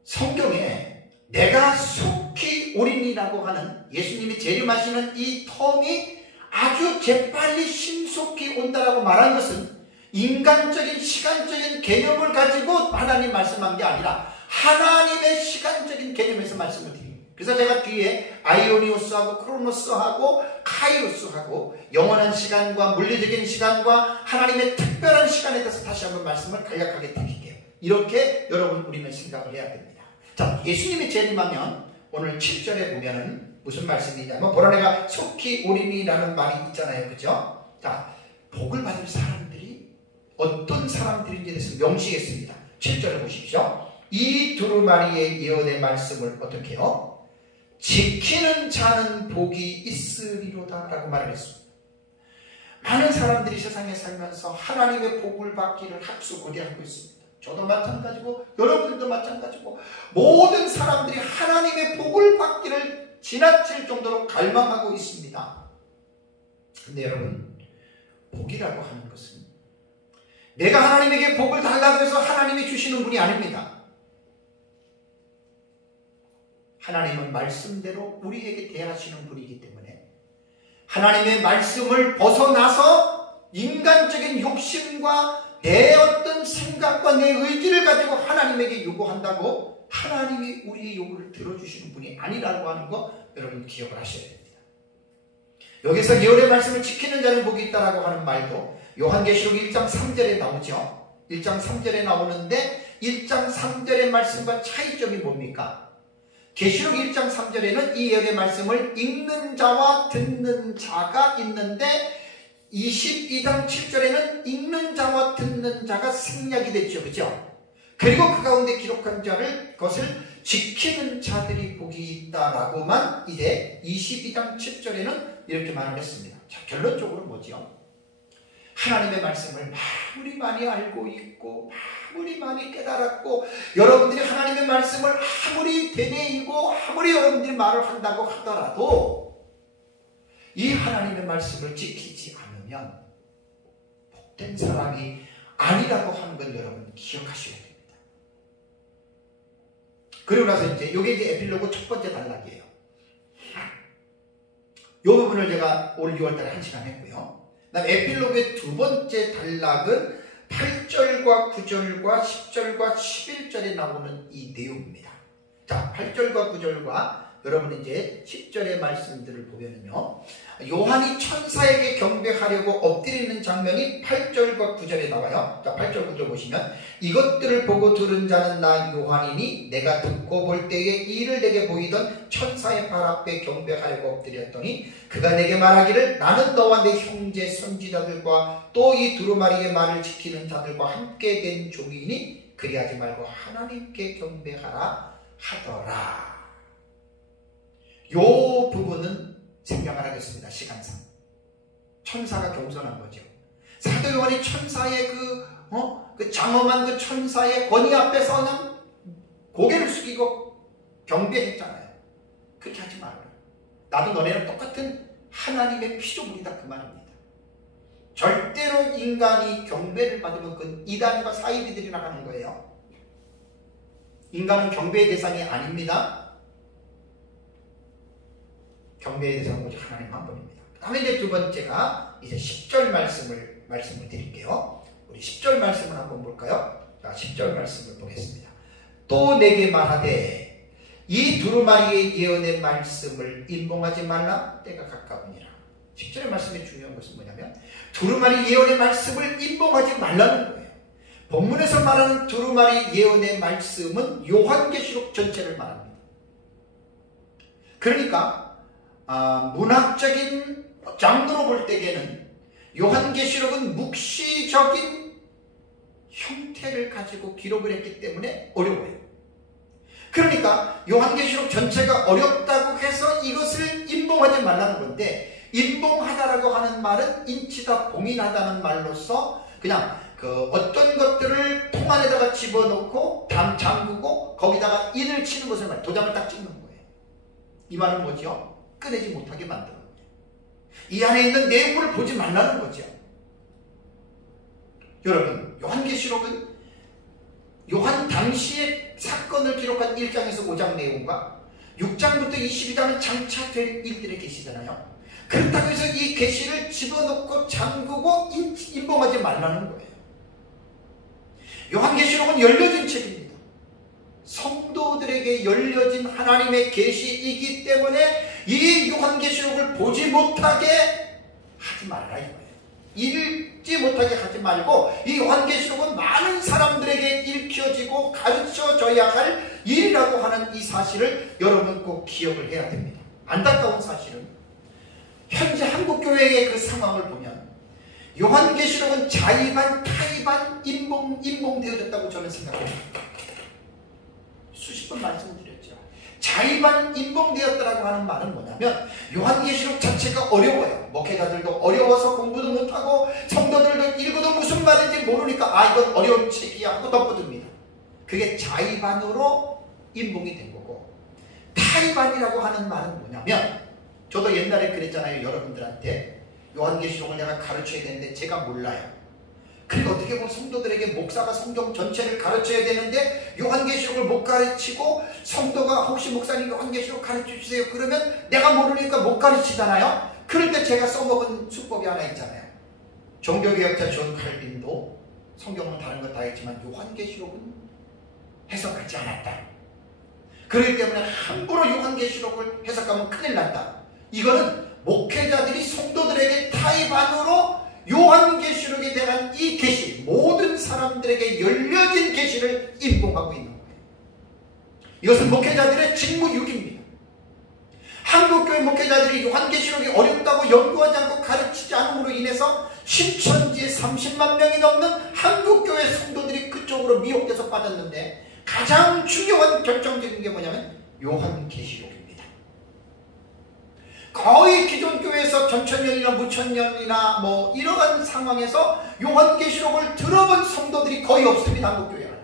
성경에 내가 속히 오리니라고 하는 예수님이 재림하시는 이 텀이 아주 재빨리 신속히 온다라고 말한 것은 인간적인 시간적인 개념을 가지고 하나님 말씀한 게 아니라 하나님의 시간적인 개념에서 말씀을 드립니다. 그래서 제가 뒤에 아이오니오스하고 크로노스하고 카이로스하고 영원한 시간과 물리적인 시간과 하나님의 특별한 시간에 대해서 다시 한번 말씀을 간략하게 드릴게요. 이렇게 여러분 우리는 생각을 해야 됩니다. 자, 예수님이 재림하면 오늘 7절에 보면은 무슨 말씀이냐면 보라 내가 속히 오리니라는 말이 있잖아요. 그죠? 자, 복을 받을 사람들이 어떤 사람들인지에 대해서 명시했습니다. 7절을 보십시오. 이 두루마리의 예언의 말씀을 어떻게 해요? 지키는 자는 복이 있으리로다 라고 말을 했습니다. 많은 사람들이 세상에 살면서 하나님의 복을 받기를 학수고대하고 있습니다. 저도 마찬가지고 여러분들도 마찬가지고 모든 사람들이 하나님의 복을 받기를 지나칠 정도로 갈망하고 있습니다. 근데 여러분, 복이라고 하는 것은 내가 하나님에게 복을 달라고 해서 하나님이 주시는 분이 아닙니다. 하나님은 말씀대로 우리에게 대하시는 분이기 때문에 하나님의 말씀을 벗어나서 인간적인 욕심과 내 어떤 생각과 내 의지를 가지고 하나님에게 요구한다고 하나님이 우리의 요구를 들어주시는 분이 아니라고 하는 거 여러분 기억을 하셔야 됩니다. 여기서 예언의 말씀을 지키는 자는 복이 있다라고 하는 말도 요한계시록 1장 3절에 나오죠. 1장 3절에 나오는데 1장 3절의 말씀과 차이점이 뭡니까? 계시록 1장 3절에는 이 예언의 말씀을 읽는 자와 듣는 자가 있는데 22장 7절에는 읽는 자와 듣는 자가 생략이 됐죠. 그죠? 그리고 그 가운데 기록한 자를 그것을 지키는 자들이 복이 있다라고만 이제 22장 7절에는 이렇게 말을 했습니다. 자, 결론적으로 뭐죠? 하나님의 말씀을 아무리 많이 알고 있고 아무리 많이 깨달았고 여러분들이 하나님의 말씀을 아무리 되뇌이고 아무리 여러분들이 말을 한다고 하더라도 이 하나님의 말씀을 지키지 않으면 복된 사람이 아니라고 하는 건 여러분 기억하셔야 됩니다. 그리고 나서 이제 이게 에필로그 첫 번째 단락이에요. 이 부분을 제가 올 6월달에 1시간 했고요. 그다음 에필로그의 두 번째 단락은 8절과 9절과 10절과 11절에 나오는 이 내용입니다. 자, 8절과 9절과 여러분 이제 10절의 말씀들을 보면요. 요한이 천사에게 경배하려고 엎드리는 장면이 8절과 9절에 나와요. 자, 8절 9절 보시면 이것들을 보고 들은 자는 나 요한이니 내가 듣고 볼 때에 이를 내게 보이던 천사의 발 앞에 경배하려고 엎드렸더니 그가 내게 말하기를 나는 너와 내 형제 선지자들과 또 이 두루마리의 말을 지키는 자들과 함께 된 종이니 그리하지 말고 하나님께 경배하라 하더라. 요 부분은 생략을 하겠습니다. 시간상. 천사가 겸손한 거죠. 사도 요한이 천사의 그 장엄한 그 천사의 권위 앞에서 그냥 고개를 숙이고 경배했잖아요. 그렇게 하지 말아요. 나도 너네랑 똑같은 하나님의 피조물이다 그 말입니다. 절대로 인간이 경배를 받으면 그건 이단과 사이비들이 나가는 거예요. 인간은 경배의 대상이 아닙니다. 경배의 대상은 오직 하나님 한 분입니다. 그 다음에 이제 두 번째가 이제 10절 말씀을 드릴게요. 우리 10절 말씀을 한번 볼까요? 자, 10절 말씀을 보겠습니다. 또 내게 말하되 이 두루마리의 예언의 말씀을 임봉하지 말라 때가 가까우니라. 10절의 말씀의 중요한 것은 뭐냐면 두루마리 예언의 말씀을 임봉하지 말라는 거예요. 본문에서 말하는 두루마리 예언의 말씀은 요한계시록 전체를 말합니다. 그러니까 문학적인 장르로 볼 때에는 요한계시록은 묵시적인 형태를 가지고 기록을 했기 때문에 어려워요. 그러니까 요한계시록 전체가 어렵다고 해서 이것을 임봉하지 말라는 건데 임봉하다라고 하는 말은 인치다 봉인하다는 말로서 그냥 그 어떤 것들을 통 안에다가 집어넣고 잠그고 거기다가 인을 치는 것을 말해요. 도장을 딱 찍는 거예요. 이 말은 뭐죠? 꺼내지 못하게 만드는 거예요. 이 안에 있는 내용을 보지 말라는 거죠. 여러분, 요한계시록은 요한 당시의 사건을 기록한 1장에서 5장 내용과 6장부터 22장은 장차 될 일들에 계시잖아요. 그렇다고 해서 이 계시를 집어넣고 잠그고 임봉하지 말라는 거예요. 요한계시록은 열려진 책입니다. 성도들에게 열려진 하나님의 계시이기 때문에 이 요한계시록을 보지 못하게 하지 말아라 이거예요. 읽지 못하게 하지 말고 이 요한계시록은 많은 사람들에게 읽혀지고 가르쳐져야 할 일이라고 하는 이 사실을 여러분 꼭 기억을 해야 됩니다. 안타까운 사실은 현재 한국교회의 그 상황을 보면 요한계시록은 자의반 타의반 인봉되어졌다고 저는 생각합니다. 수십 번 말씀드렸죠. 자의반 인봉되었다라고 하는 말은 뭐냐면 요한계시록 자체가 어려워요. 목회자들도 어려워서 공부도 못하고 성도들도 읽어도 무슨 말인지 모르니까 이건 어려운 책이야 하고 덮어둡니다. 그게 자의반으로 인봉이 된 거고, 타의반이라고 하는 말은 뭐냐면, 저도 옛날에 그랬잖아요. 여러분들한테 요한계시록을 내가 가르쳐야 되는데 제가 몰라요. 그리고 어떻게 보면 성도들에게 목사가 성경 전체를 가르쳐야 되는데 요한계시록을 못 가르치고, 성도가 혹시 목사님 요한계시록 가르쳐주세요 그러면 내가 모르니까 못 가르치잖아요. 그럴 때 제가 써먹은 수법이 하나 있잖아요. 종교개혁자 존 칼빈도 성경은 다른 것 다 했지만 요한계시록은 해석하지 않았다. 그렇기 때문에 함부로 요한계시록을 해석하면 큰일 난다. 이거는 목회자들이 성도들에게 타의반으로 요한계시록에 대한 이 계시, 모든 사람들에게 열려진 계시를 인봉하고 있는 거예요. 이것은 목회자들의 직무유기입니다. 한국교회 목회자들이 요한계시록이 어렵다고 연구하지 않고 가르치지 않음으로 인해서 신천지에 30만 명이 넘는 한국교회 성도들이 그쪽으로 미혹돼서 빠졌는데, 가장 중요한 결정적인 게 뭐냐면 요한계시록입니다. 거의 기존 교회에서 전천년이나 무천년이나 뭐 이러한 상황에서 요한계시록을 들어본 성도들이 거의 없습니다. 한국교회는.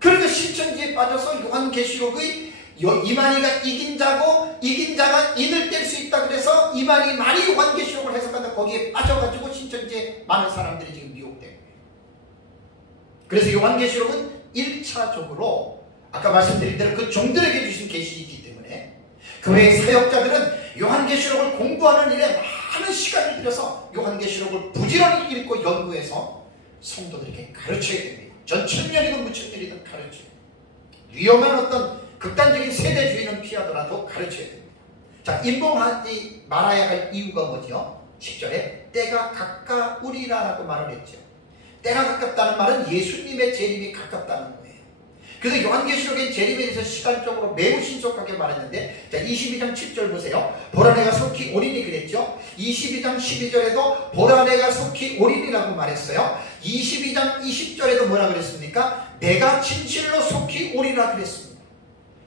그런데 신천지에 빠져서 요한계시록의 이만희가 이긴 자고 이긴 자가 인을 뗄 수 있다 그래서 이만희 많이 요한계시록을 해석하다 거기에 빠져가지고 신천지에 많은 사람들이 지금 미혹된 거예요. 그래서 요한계시록은 1차적으로 아까 말씀드린 대로 그 종들에게 주신 계시이기 때문에 교회의 사역자들은 요한계시록을 공부하는 일에 많은 시간을 들여서 요한계시록을 부지런히 읽고 연구해서 성도들에게 가르쳐야 됩니다. 전천년이든 무천년이든 가르쳐야 됩니다. 위험한 어떤 극단적인 세대주의는 피하더라도 가르쳐야 됩니다. 자, 인봉하지 말아야 할 이유가 뭐죠? 10절에 때가 가까우리라라고 말을 했죠. 때가 가깝다는 말은 예수님의 재림이 가깝다는 거예요. 그래서 요한계시록의 재림에 대해서 시간적으로 매우 신속하게 말했는데, 자, 22장 7절 보세요. 보라 내가 속히 오리니 그랬죠. 22장 12절에도 보라 내가 속히 오리니라고 말했어요. 22장 20절에도 뭐라 그랬습니까? 내가 진실로 속히 오리라 그랬습니다.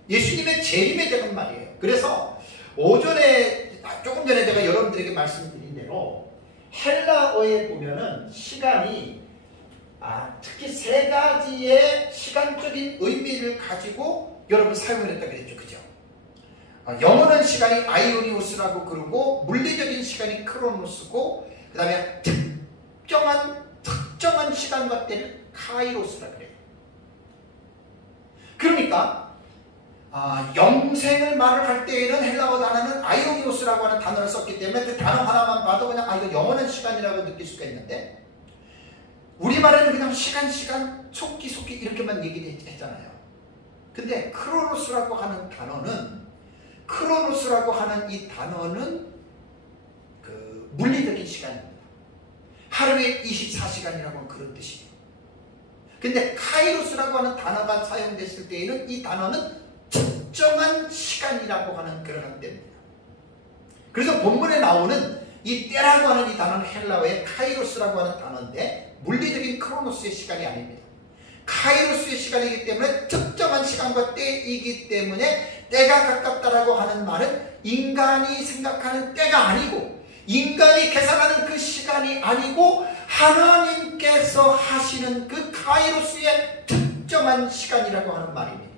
예수님의 재림에 대한 말이에요. 그래서 오전에 조금 전에 제가 여러분들에게 말씀드린 대로 헬라어에 보면은 시간이 특히 세 가지의 시간적인 의미를 가지고 여러분 사용을 했다 그랬죠. 그죠? 영어는 시간이 아이오니오스라고 그러고, 물리적인 시간이 크로노스고, 그 다음에 특정한 시간과 때를 카이로스라 그래요. 그러니까 영생을 말을 할 때에는 헬라어 단어는 아이오니오스라고 하는 단어를 썼기 때문에 그 단어 하나만 봐도 그냥 이거 영원한 시간이라고 느낄 수가 있는데, 우리말에는 그냥 시간, 속기 이렇게만 얘기했잖아요. 근데 크로노스라고 하는 이 단어는 그 물리적인 시간입니다. 하루에 24시간이라고 하는 그런 뜻이에요. 근데 카이로스라고 하는 단어가 사용됐을 때에는 이 단어는 특정한 시간이라고 하는 그런 때입니다. 그래서 본문에 나오는 이 때라고 하는 이 단어는 헬라어의 카이로스라고 하는 단어인데, 물리적인 크로노스의 시간이 아닙니다. 카이로스의 시간이기 때문에 특정한 시간과 때이기 때문에 때가 가깝다라고 하는 말은 인간이 생각하는 때가 아니고, 인간이 계산하는 그 시간이 아니고, 하나님께서 하시는 그 카이로스의 특정한 시간이라고 하는 말입니다.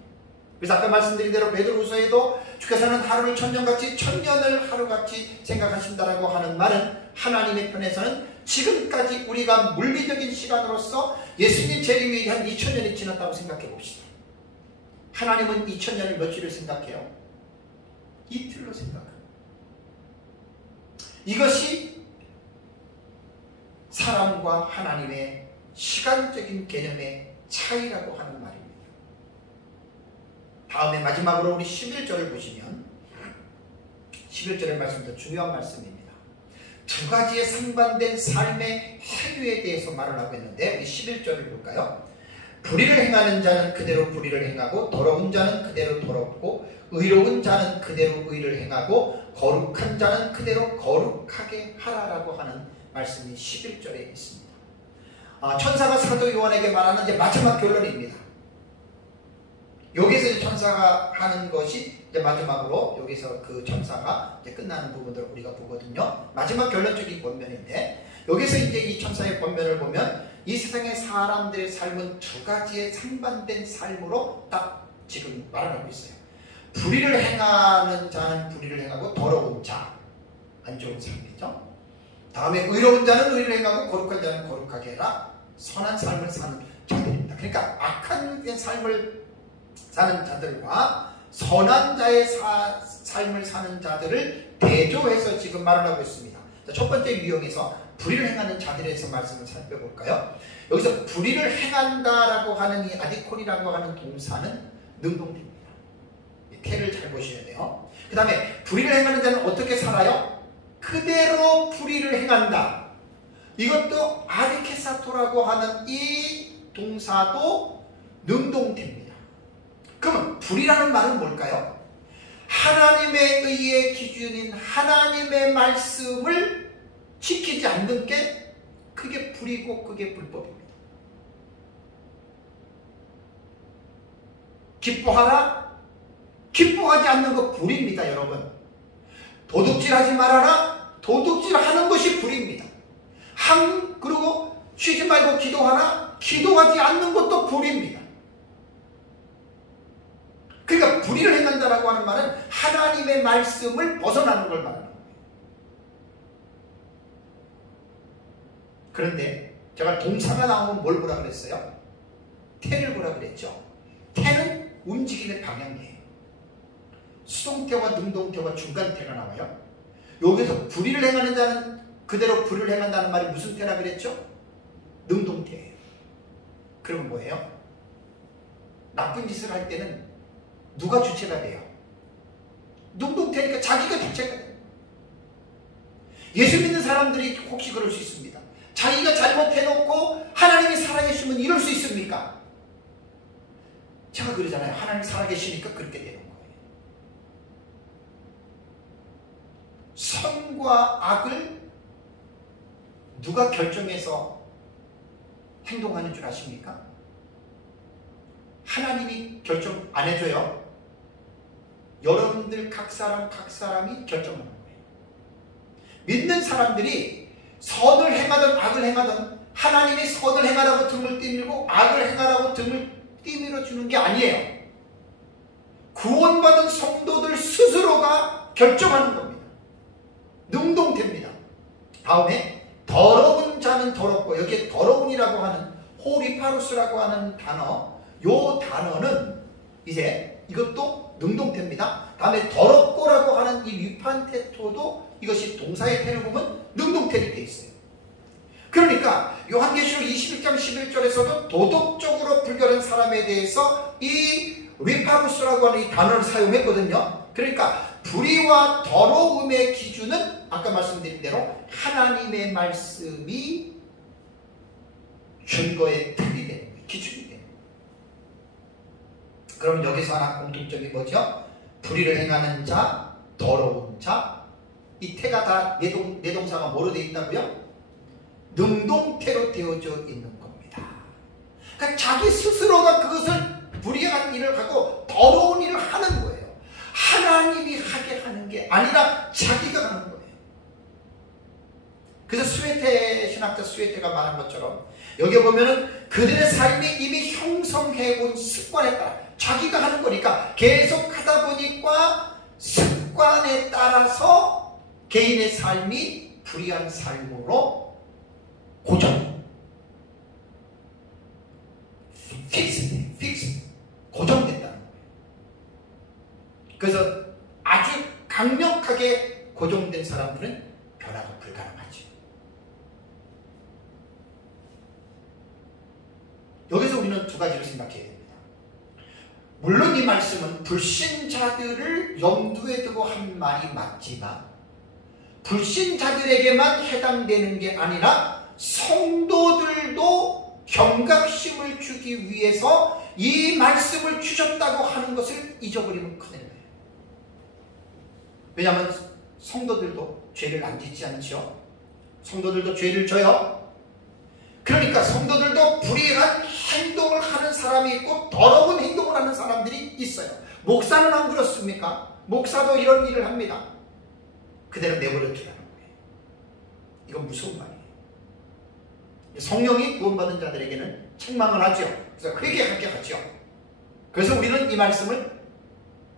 그래서 아까 말씀드린 대로 베드로후서에도 주께서는 하루를 천년같이 천년을 하루같이 생각하신다라고 하는 말은 하나님의 편에서는 지금까지 우리가 물리적인 시간으로서 예수님 재림이 한 2000년이 지났다고 생각해 봅시다. 하나님은 2000년을 며칠을 생각해요? 이틀로 생각합니다. 이것이 사람과 하나님의 시간적인 개념의 차이라고 하는 말입니다. 다음에 마지막으로 우리 11절을 보시면 11절의 말씀도 중요한 말씀입니다. 두 가지의 상반된 삶의 행위에 대해서 말을 하고 있는데 우리 11절을 볼까요? 불의를 행하는 자는 그대로 불의를 행하고 더러운 자는 그대로 더럽고 의로운 자는 그대로 의를 행하고 거룩한 자는 그대로 거룩하게 하라라고 하는 말씀이 11절에 있습니다. 천사가 사도 요한에게 말하는 이제 마지막 결론입니다. 여기서 이제 천사가 하는 것이 이제 마지막으로 여기서 그 천사가 이제 끝나는 부분들을 우리가 보거든요. 마지막 결론적인 권면인데 여기서 이제 이 천사의 권면을 보면 이 세상의 사람들의 삶은 두 가지의 상반된 삶으로 딱 지금 말하고 있어요. 불의를 행하는 자는 불의를 행하고 더러운 자, 안 좋은 삶이죠. 다음에 의로운 자는 의를 행하고 거룩한 자는 거룩하게 해라. 선한 삶을 사는 자들입니다. 그러니까 악한 삶을 사는 자들과 선한 자의 삶을 사는 자들을 대조해서 지금 말을 하고 있습니다. 자, 첫 번째 유형에서 불의를 행하는 자들에서 말씀을 살펴볼까요? 여기서 불의를 행한다라고 하는 이 아디콘이라고 하는 동사는 능동태입니다. 태를 잘 보셔야 돼요. 그 다음에 불의를 행하는 자는 어떻게 살아요? 그대로 불의를 행한다. 이것도 아디케사토라고 하는 이 동사도 능동태입니다. 그러면 불이라는 말은 뭘까요? 하나님의 의의 기준인 하나님의 말씀을 지키지 않는 게 그게 불이고 그게 불법입니다. 기뻐하라? 기뻐하지 않는 거 불입니다, 여러분. 도둑질하지 말아라? 도둑질하는 것이 불입니다. 그리고 쉬지 말고 기도하라? 기도하지 않는 것도 불입니다. 그러니까 불의를 행한다라고 하는 말은 하나님의 말씀을 벗어나는 걸 말하는 거예요. 그런데 제가 동사가 나오면 뭘 보라 그랬어요? 태를 보라 그랬죠. 태는 움직임의 방향이에요. 수동태와 능동태와 중간태가 나와요. 여기서 불의를 행하는 자는 그대로 불의를 행한다는 말이 무슨 태라 그랬죠? 능동태예요. 그럼 뭐예요? 나쁜 짓을 할 때는 누가 주체가 돼요? 능동태니까 자기가 주체가 돼요. 예수 믿는 사람들이 혹시 그럴 수 있습니다. 자기가 잘못해놓고 하나님이 살아계시면 이럴 수 있습니까? 제가 그러잖아요. 하나님 살아계시니까 그렇게 되는 거예요. 선과 악을 누가 결정해서 행동하는 줄 아십니까? 하나님이 결정 안 해줘요. 여러분들 각 사람이 결정하는 거예요. 믿는 사람들이 선을 행하든 악을 행하든 하나님이 선을 행하라고 등을 띠밀고 악을 행하라고 등을 띠밀어 주는 게 아니에요. 구원받은 성도들 스스로가 결정하는 겁니다. 능동태입니다. 다음에 더러운 자는 더럽고 여기에 더러운이라고 하는 호리파루스라고 하는 단어, 요 단어는 이제 이것도 능동태입니다. 다음에 더럽고라고 하는 이 위판테토도 이것이 동사의 태를 보면 능동태로 되어 있어요. 그러니까 요한계시록 21장 11절에서도 도덕적으로 불결한 사람에 대해서 이 위파루스라고 하는 이 단어를 사용했거든요. 그러니까 불의와 더러움의 기준은 아까 말씀드린 대로 하나님의 말씀이 근거의 틀이 되는 거예요. 기준이 되는 거예요. 그럼 여기서 하나 공통점이 뭐죠? 불의를 행하는 자, 더러운 자, 이 태가 다 내동사가 뭐로 되어 있다고요? 능동태로 되어져 있는 겁니다. 그러니까 자기 스스로가 그것을 불의한 일을 하고 더러운 일을 하는 거예요. 하나님이 하게 하는 게 아니라 자기가 하는 거예요. 그래서 신학자 스웨테가 말한 것처럼 여기 보면은 그들의 삶이 이미 형성해 온 습관에 따라 자기가 하는 거니까 계속 하다 보니까 습관에 따라서 개인의 삶이 불의한 삶으로 고정됐다는 거예요. 그래서 아주 강력하게 고정된 사람들은 변화가 불가능하지. 여기서 우리는 두 가지를 생각해야 됩니다. 물론 이 말씀은 불신자들을 염두에 두고 한 말이 맞지만 불신자들에게만 해당되는 게 아니라 성도들도 경각심을 주기 위해서 이 말씀을 주셨다고 하는 것을 잊어버리면 큰일 나요. 왜냐하면 성도들도 죄를 안 짓지 않죠? 성도들도 죄를 져요. 그러니까 성도들도 불의한 행동을 하는 사람이 있고 더러운 행동을 하는 사람들이 있어요. 목사는 안 그렇습니까? 목사도 이런 일을 합니다. 그대로 내버려 두라는 거예요. 이건 무서운 말이에요. 성령이 구원받은 자들에게는 책망을 하죠. 그래서 회개하게 하죠. 그래서 우리는 이 말씀을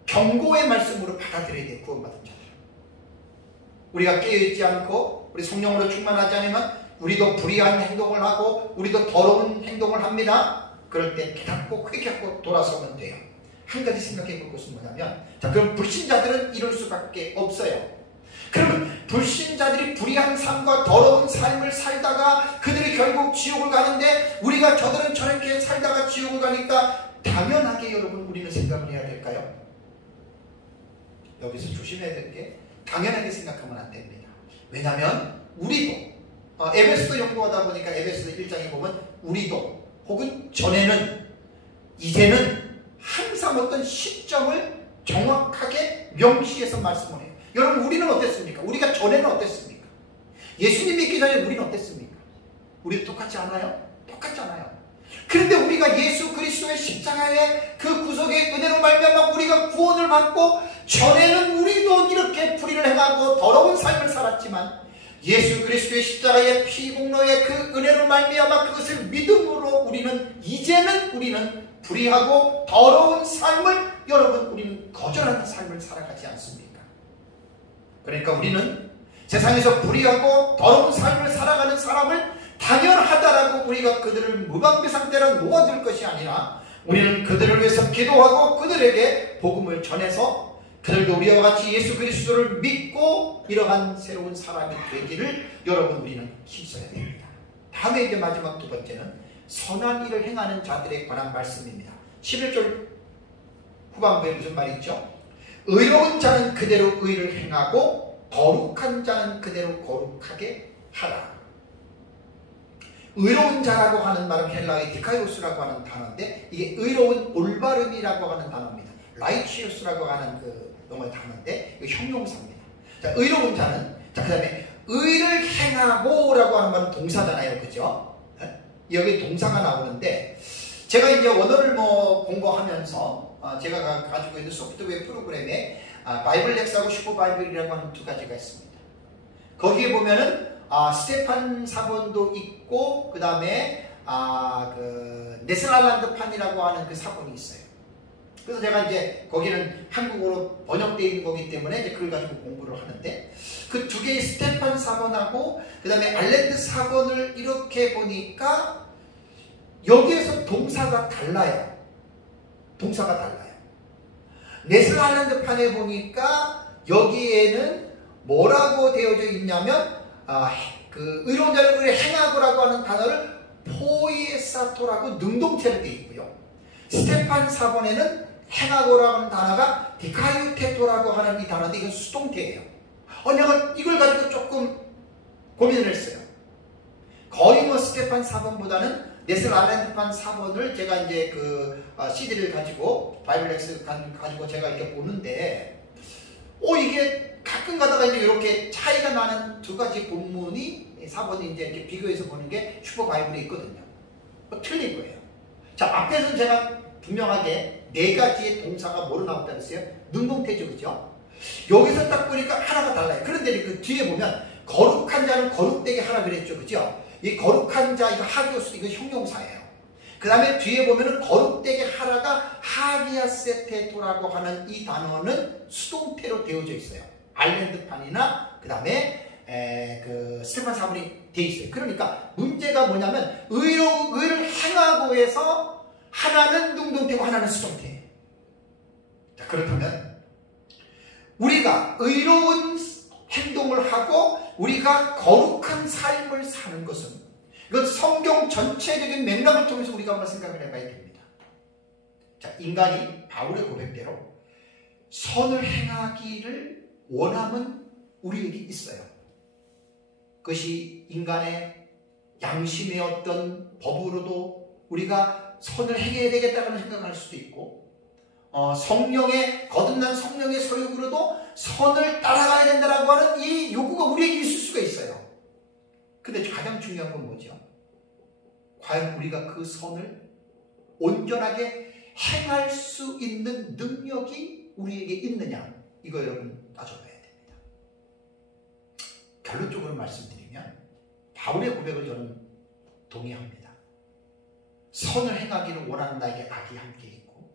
경고의 말씀으로 받아들여야 돼요. 구원받은 자들. 우리가 깨어있지 않고 우리 성령으로 충만하지 않으면 우리도 불의한 행동을 하고 우리도 더러운 행동을 합니다. 그럴 때 깨닫고 회개하고 돌아서면 돼요. 한 가지 생각해 볼 것은 뭐냐면, 자, 그럼 불신자들은 이럴 수밖에 없어요. 그러면 불신자들이 불의한 삶과 더러운 삶을 살다가 그들이 결국 지옥을 가는데 우리가 저들은 저렇게 살다가 지옥을 가니까 당연하게 여러분 우리는 생각을 해야 될까요? 여기서 조심해야 될 게 당연하게 생각하면 안 됩니다. 왜냐하면 우리도 에베소서 연구하다 보니까 에베소서 1장에 보면 우리도 혹은 전에는 이제는 항상 어떤 시점을 정확하게 명시해서 말씀을 해요. 여러분 우리는 어땠습니까? 우리가 전에는 어땠습니까? 예수님 믿기 전에 우리는 어땠습니까? 우리도 똑같지 않아요? 똑같지 않아요. 그런데 우리가 예수 그리스도의 십자가의 그 구속의 은혜로 말미암아 우리가 구원을 받고 전에는 우리도 이렇게 불의를 행하고 더러운 삶을 살았지만 예수 그리스도의 십자가의 피공로의 그 은혜로 말미암아 그것을 믿음으로 이제는 우리는 불의하고 더러운 삶을 여러분 우리는 거절하는 삶을 살아가지 않습니까? 그러니까 우리는 세상에서 불의하고 더러운 삶을 살아가는 사람을 당연하다라고 우리가 그들을 무방비상대로 놓아줄 것이 아니라 우리는 그들을 위해서 기도하고 그들에게 복음을 전해서 그들도 우리와 같이 예수 그리스도를 믿고 이러한 새로운 사람이 되기를 여러분 우리는 힘써야 됩니다. 다음에 이제 마지막 두 번째는 선한 일을 행하는 자들에 관한 말씀입니다. 11절 후반부에 무슨 말이 있죠? 의로운 자는 그대로 의를 행하고 거룩한 자는 그대로 거룩하게 하라. 의로운 자라고 하는 말은 헬라어의 디카이오스라고 하는 단어인데 이게 의로운 올바름이라고 하는 단어입니다. 라이치우스라고 하는 그 영어의 단어인데 이거 형용사입니다. 자, 의로운 자는 자 그다음에 의를 행하고 라고 하는 말은 동사잖아요. 그죠? 여기 동사가 나오는데 제가 이제 원어를 공부하면서 제가 가지고 있는 소프트웨어 프로그램에 바이블 렉스하고 슈퍼바이블이라고 하는 두 가지가 있습니다. 거기에 보면은 스테판 사본도 있고 그 다음에 그 네슬랄란드판이라고 하는 그 사본이 있어요. 그래서 제가 이제 거기는 한국어로 번역되어 있는 거기 때문에 이제 그걸 가지고 공부를 하는데 그 두 개의 스테판 사본하고 그 다음에 알렌드 사본을 이렇게 보니까 여기에서 동사가 달라요. 동사가 달라요. 네슬랄란드판에 보니까 여기에는 뭐라고 되어져 있냐면 그 의로운 자를 의를 행하고라고 하는 단어를 포이에사토라고 능동태로 되어 있고요. 스테판 사본에는 행하고라고 하는 단어가 디카유테토라고 하는 이 단어인데 이건 수동태예요. 내가 이걸 가지고 조금 고민을 했어요. 거의 스테판 사본보다는 네슬랄란드판 사본을 제가 이제 그 CD를 가지고 바이블렉스 가지고 제가 이렇게 보는데 이게 가끔 가다가 이제 이렇게 차이가 나는 두 가지 본문이 사본이 이제 이렇게 비교해서 보는 게 슈퍼 바이블에 있거든요. 틀린 거예요. 자, 앞에서는 제가 분명하게 네 가지의 동사가 뭐로 나왔다 그랬어요? 능동태죠, 그죠? 여기서 딱 보니까 하나가 달라요. 그런데 그 뒤에 보면 거룩한 자는 거룩되게 하라 그랬죠, 그죠? 이 거룩한 자, 이거 하기오스, 이거 형용사예요. 그 다음에 뒤에 보면은 거룩되게 하라가 하기아세테토라고 하는 이 단어는 수동태로 되어져 있어요. 아일랜드판이나 그 다음에 그 스테판 사본이 되어 있어요. 그러니까 문제가 뭐냐면 의를 행하고 해서 하나는 능동태고 하나는 수동태. 자, 그렇다면 우리가 의로운 행동을 하고 우리가 거룩한 삶을 사는 것은 이것 성경 전체적인 맥락을 통해서 우리가 한번 생각을 해봐야 됩니다. 자, 인간이 바울의 고백대로 선을 행하기를 원함은 우리에게 있어요. 그것이 인간의 양심의 어떤 법으로도 우리가 선을 행해야 되겠다는 생각을 할 수도 있고, 성령의 거듭난 성령의 소욕으로도 선을 따라가야 된다라고 하는 이 요구가 우리에게 있을 수가 있어요. 근데 가장 중요한 건 뭐죠? 과연 우리가 그 선을 온전하게 행할 수 있는 능력이 우리에게 있느냐? 이거 여러분 따져봐야 됩니다. 결론적으로 말씀드리면 바울의 고백을 저는 동의합니다. 선을 행하기를 원하는 나에게 악이 함께 있고,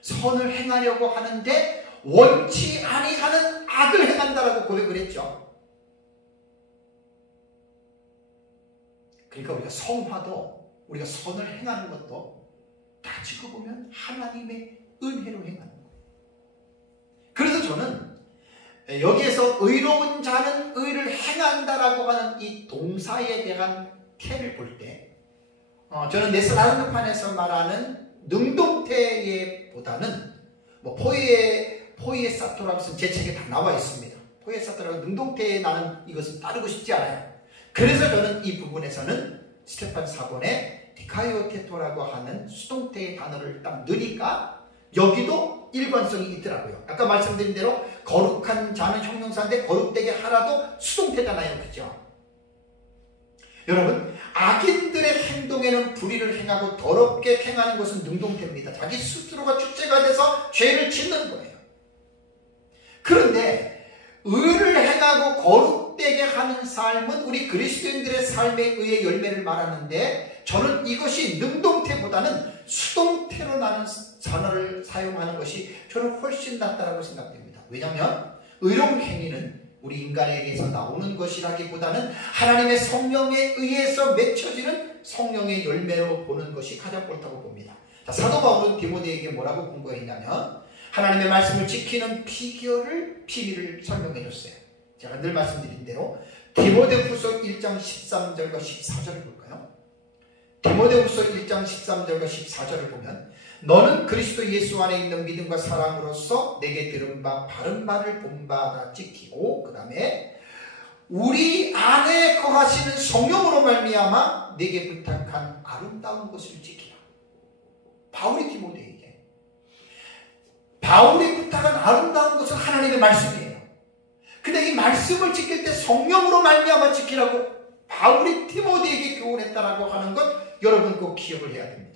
선을 행하려고 하는데 원치 아니하는 악을 행한다라고 고백을 했죠. 그러니까 우리가 성화도, 우리가 선을 행하는 것도 따지고 보면 하나님의 은혜로 행하는 거예요. 그래서 저는 여기에서 의로운 자는 의를 행한다라고 하는 이 동사에 대한 태를 볼 때, 저는 네스라르판에서 말하는 능동태에 보다는 포이에사토라고 쓴 제 책에 다 나와 있습니다. 포이에사토라고 능동태에 나는 이것을 따르고 싶지 않아요. 그래서 저는 이 부분에서는 스테판 사본의 디카이오테토라고 하는 수동태의 단어를 딱 넣으니까 여기도 일관성이 있더라고요. 아까 말씀드린 대로 거룩한 자는 형용사인데 거룩되게 하라도 수동태잖아요. 그죠? 여러분, 악인들의 행동에는 불의를 행하고 더럽게 행하는 것은 능동태입니다. 자기 스스로가 주체가 돼서 죄를 짓는 거예요. 그런데 의를 행하고 거룩되게 하는 삶은 우리 그리스도인들의 삶에 의해 열매를 말하는데, 저는 이것이 능동태보다는 수동태로 나는 단어를 사용하는 것이 저는 훨씬 낫다고 생각됩니다. 왜냐하면 의로운 행위는 우리 인간에 의해서 나오는 것이라기보다는 하나님의 성령에 의해서 맺혀지는 성령의 열매로 보는 것이 가장 옳다고 봅니다. 자, 사도 바울은 디모데에게 뭐라고 공부했냐면 하나님의 말씀을 지키는 비밀을 설명해 줬어요. 제가 늘 말씀드린 대로 디모데후서 1장 13절과 14절을 볼까요? 디모데후서 1장 13절과 14절을 보면 너는 그리스도 예수 안에 있는 믿음과 사랑으로서 내게 들은 바 바른 말을 본받아 지키고, 그 다음에 우리 안에 거하시는 성령으로 말미암아 내게 부탁한 아름다운 것을 지키라. 바울이 디모데에게 바울이 부탁한 아름다운 것은 하나님의 말씀이에요. 근데 이 말씀을 지킬 때 성령으로 말미암아 지키라고 바울이 디모데에게 교훈했다라고 하는 것 여러분 꼭 기억을 해야 됩니다.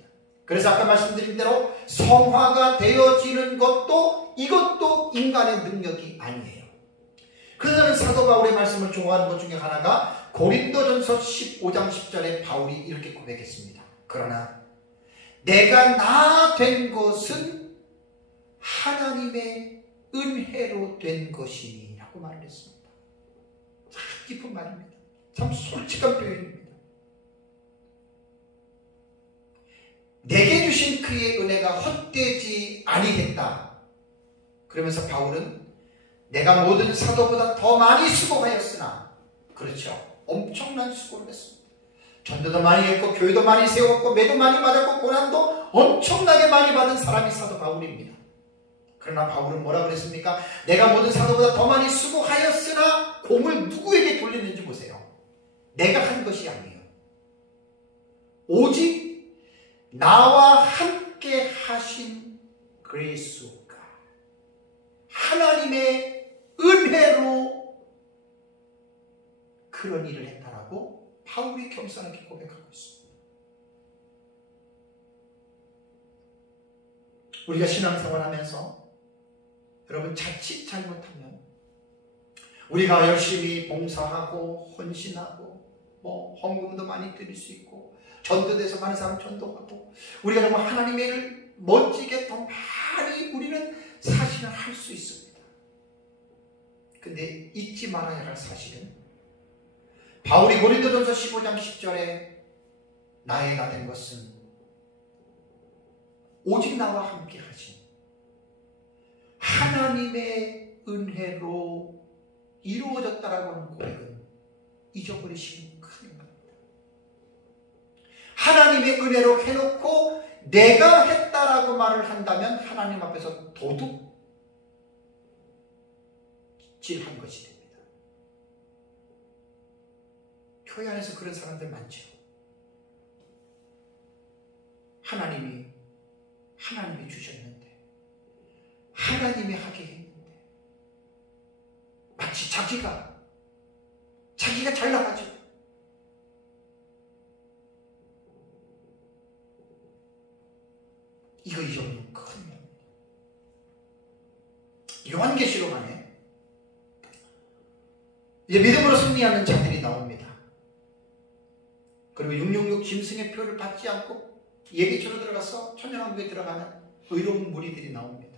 그래서 아까 말씀드린 대로 성화가 되어지는 것도 이것도 인간의 능력이 아니에요. 그래서 저는 사도 바울의 말씀을 좋아하는 것 중에 하나가 고린도전서 15장 10절에 바울이 이렇게 고백했습니다. 그러나 내가 나 된 것은 하나님의 은혜로 된 것이니 라고 말을 했습니다. 참 깊은 말입니다. 참 솔직한 표현입니다. 내게 주신 그의 은혜가 헛되지 아니겠다. 그러면서 바울은 내가 모든 사도보다 더 많이 수고하였으나, 그렇죠, 엄청난 수고를 했습니다. 전도도 많이 했고 교회도 많이 세웠고 매도 많이 맞았고 고난도 엄청나게 많이 받은 사람이 사도 바울입니다. 그러나 바울은 뭐라고 그랬습니까? 내가 모든 사도보다 더 많이 수고하였으나 공을 누구에게 돌리는지 보세요. 내가 한 것이 아니에요. 오직 나와 함께 하신 그레이스가 하나님의 은혜로 그런 일을 했다라고 바울이 겸손하게 고백하고 있습니다. 우리가 신앙생활하면서 여러분 자칫 잘못하면 우리가 열심히 봉사하고 헌신하고 헌금도 많이 드릴 수 있고 전도돼서 많은 사람 전도하고 우리가 정말 하나님의 일을 멋지게 더 많이 우리는 사실은 할 수 있습니다. 근데 잊지 말아야 할 사실은 바울이 고린도전서 15장 10절에 나의 나 된 것은 오직 나와 함께 하신 하나님의 은혜로 이루어졌다라고 하는 고백은 잊어버리시면 큰일 납니다. 하나님의 은혜로 해놓고 내가 했다라고 말을 한다면 하나님 앞에서 도둑질한 것이 됩니다. 교회 안에서 그런 사람들 많죠. 하나님이 주셨는데, 하나님이 하게 했는데, 마치 자기가 잘 나가죠. 이거 잊어버리면 큰일 납니다. 요한계시록 안에 이제 믿음으로 승리하는 자들이 나옵니다. 그리고 666 짐승의 표를 받지 않고 예비초로 들어가서 천년왕국에 들어가는 의로운 무리들이 나옵니다.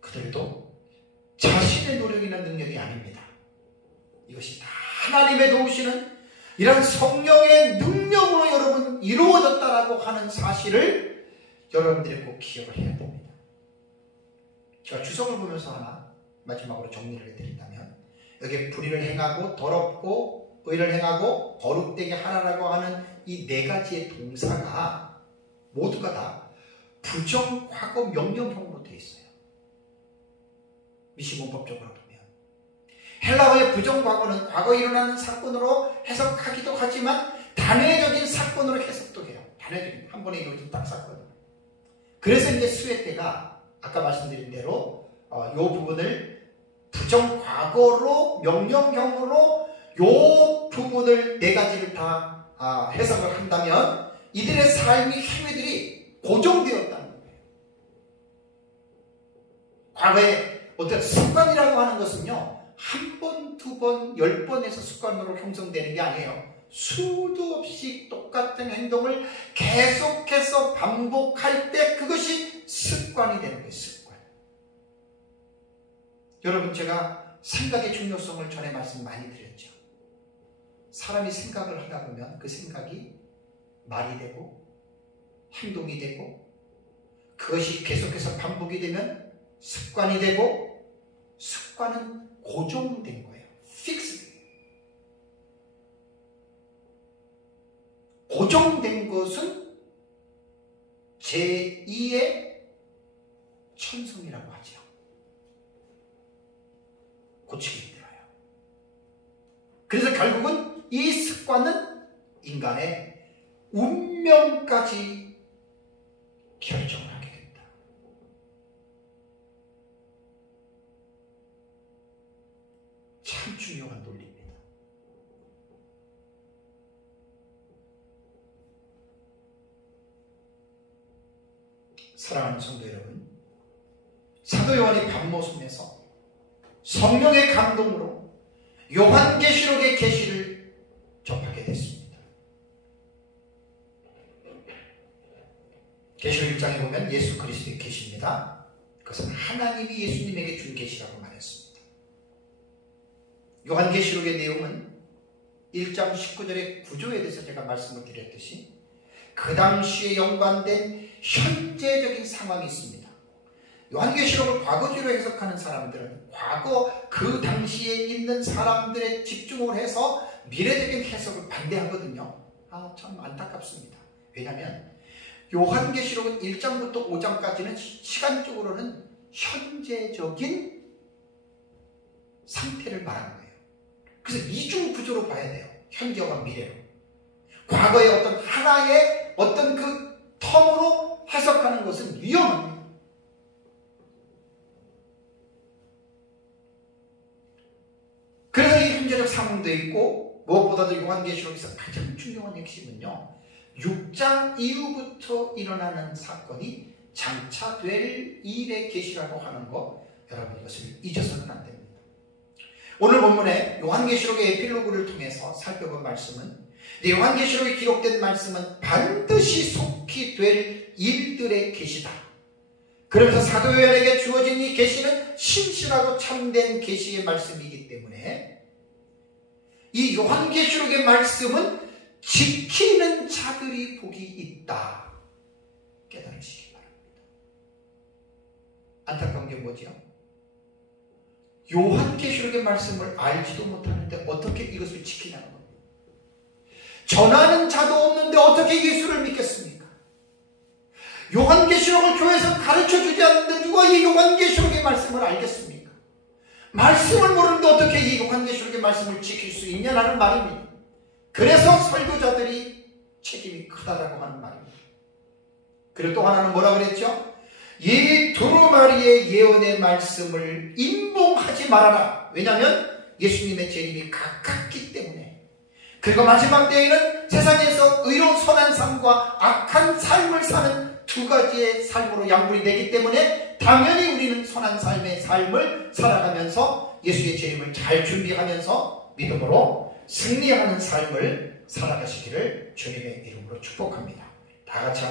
그들도 자신의 노력이나 능력이 아닙니다. 이것이 다 하나님의 도우시는 이런 성령의 능력으로 여러분 이루어졌다라고 하는 사실을 여러분들이 꼭 기억을 해야 됩니다. 제가 주석을 보면서 하나 마지막으로 정리를 해드린다면, 여기에 불의를 행하고 더럽고 의를 행하고 거룩되게 하라라고 하는 이 네 가지의 동사가 모두가 다 부정, 과거, 명령형으로 되어 있어요. 미시문법적으로 보면 헬라어의 부정 과거는 과거에 일어나는 사건으로 해석하기도 하지만 단회적인 사건으로 해석도 해요. 단회적인, 한 번에 이루어진 딱 사건으로. 그래서 이제 스웨 때가 아까 말씀드린 대로 이 부분을 부정 과거로 명령형으로 이 부분을 네 가지를 다 해석을 한다면 이들의 삶의 행위들이 고정되었다는 거예요. 과거에 어떤 습관이라고 하는 것은요, 한 번, 두 번, 10번에서 습관으로 형성되는 게 아니에요. 수도 없이 똑같은 행동을 계속해서 반복할 때 그것이 습관이 되는 거예요. 습관. 여러분, 제가 생각의 중요성을 전에 말씀 많이 드렸죠. 사람이 생각을 하다 보면 그 생각이 말이 되고 행동이 되고, 그것이 계속해서 반복이 되면 습관이 되고, 습관은 고정된 거예요. fixed. 고정된 것은 제2의 천성이라고 하죠. 고치기 힘들어요. 그래서 결국은 이 습관은 인간의 운명까지 결정을 하게 된다. 참 중요한 논리입니다. 사랑하는 성도 여러분, 사도 요한이 밤모섬에서 성령의 감동으로 요한계시록의 계시를 접하게 됐습니다. 계시록 1장에 보면 예수 그리스도의 계시입니다. 그것은 하나님이 예수님에게 준 계시라고 말했습니다. 요한계시록의 내용은 1장 19절의 구조에 대해서 제가 말씀을 드렸듯이 그 당시에 연관된 현재적인 상황이 있습니다. 요한계시록을 과거주로 해석하는 사람들은 과거 그 당시에 있는 사람들의 집중을 해서 미래적인 해석을 반대하거든요. 참 안타깝습니다. 왜냐하면 요한계시록은 1장부터 5장까지는 시간적으로는 현재적인 상태를 말하는 거예요. 그래서 이중 구조로 봐야 돼요. 현재와 미래로. 과거의 어떤 하나의 어떤 그 텀으로 해석하는 것은 위험합니다. 그래서 이 현재적 상황도 있고, 무엇보다도 요한계시록에서 가장 중요한 핵심은요, 6장 이후부터 일어나는 사건이 장차 될 일의 계시라고 하는 것, 여러분 이것을 잊어서는 안 됩니다. 오늘 본문에 요한계시록의 에필로그를 통해서 살펴본 말씀은, 요한계시록에 기록된 말씀은 반드시 속히 될 일들의 계시다. 그러면서 사도 요한에게 주어진 이 계시는 신실하고 참된 계시의 말씀이기 때문에 이 요한계시록의 말씀은 지키는 자들이 복이 있다. 깨달으시기 바랍니다. 안타까운 게 뭐죠? 요한계시록의 말씀을 알지도 못하는데 어떻게 이것을 지키냐는 겁니다. 전하는 자도 없는데 어떻게 예수를 믿겠습니까? 요한계시록을 교회에서 가르쳐주지 않는데 누가 이 요한계시록의 말씀을 알겠습니까? 말씀을 모르는데 어떻게 이 요한계시록의 말씀을 지킬 수 있냐라는 말입니다. 그래서 설교자들이 책임이 크다라고 하는 말입니다. 그리고 또 하나는 뭐라고 그랬죠? 이 두루마리의 예언의 말씀을 임봉하지 말아라. 왜냐하면 예수님의 재림이 가깝기 때문에. 그리고 마지막 때에는 세상에서 의로운 선한 삶과 악한 삶을 사는 두 가지의 삶으로 양분이 되기 때문에 당연히 우리는 선한 삶의 삶을 살아가면서 예수의 재림을 잘 준비하면서 믿음으로 승리하는 삶을 살아가시기를 주님의 이름으로 축복합니다. 다 같이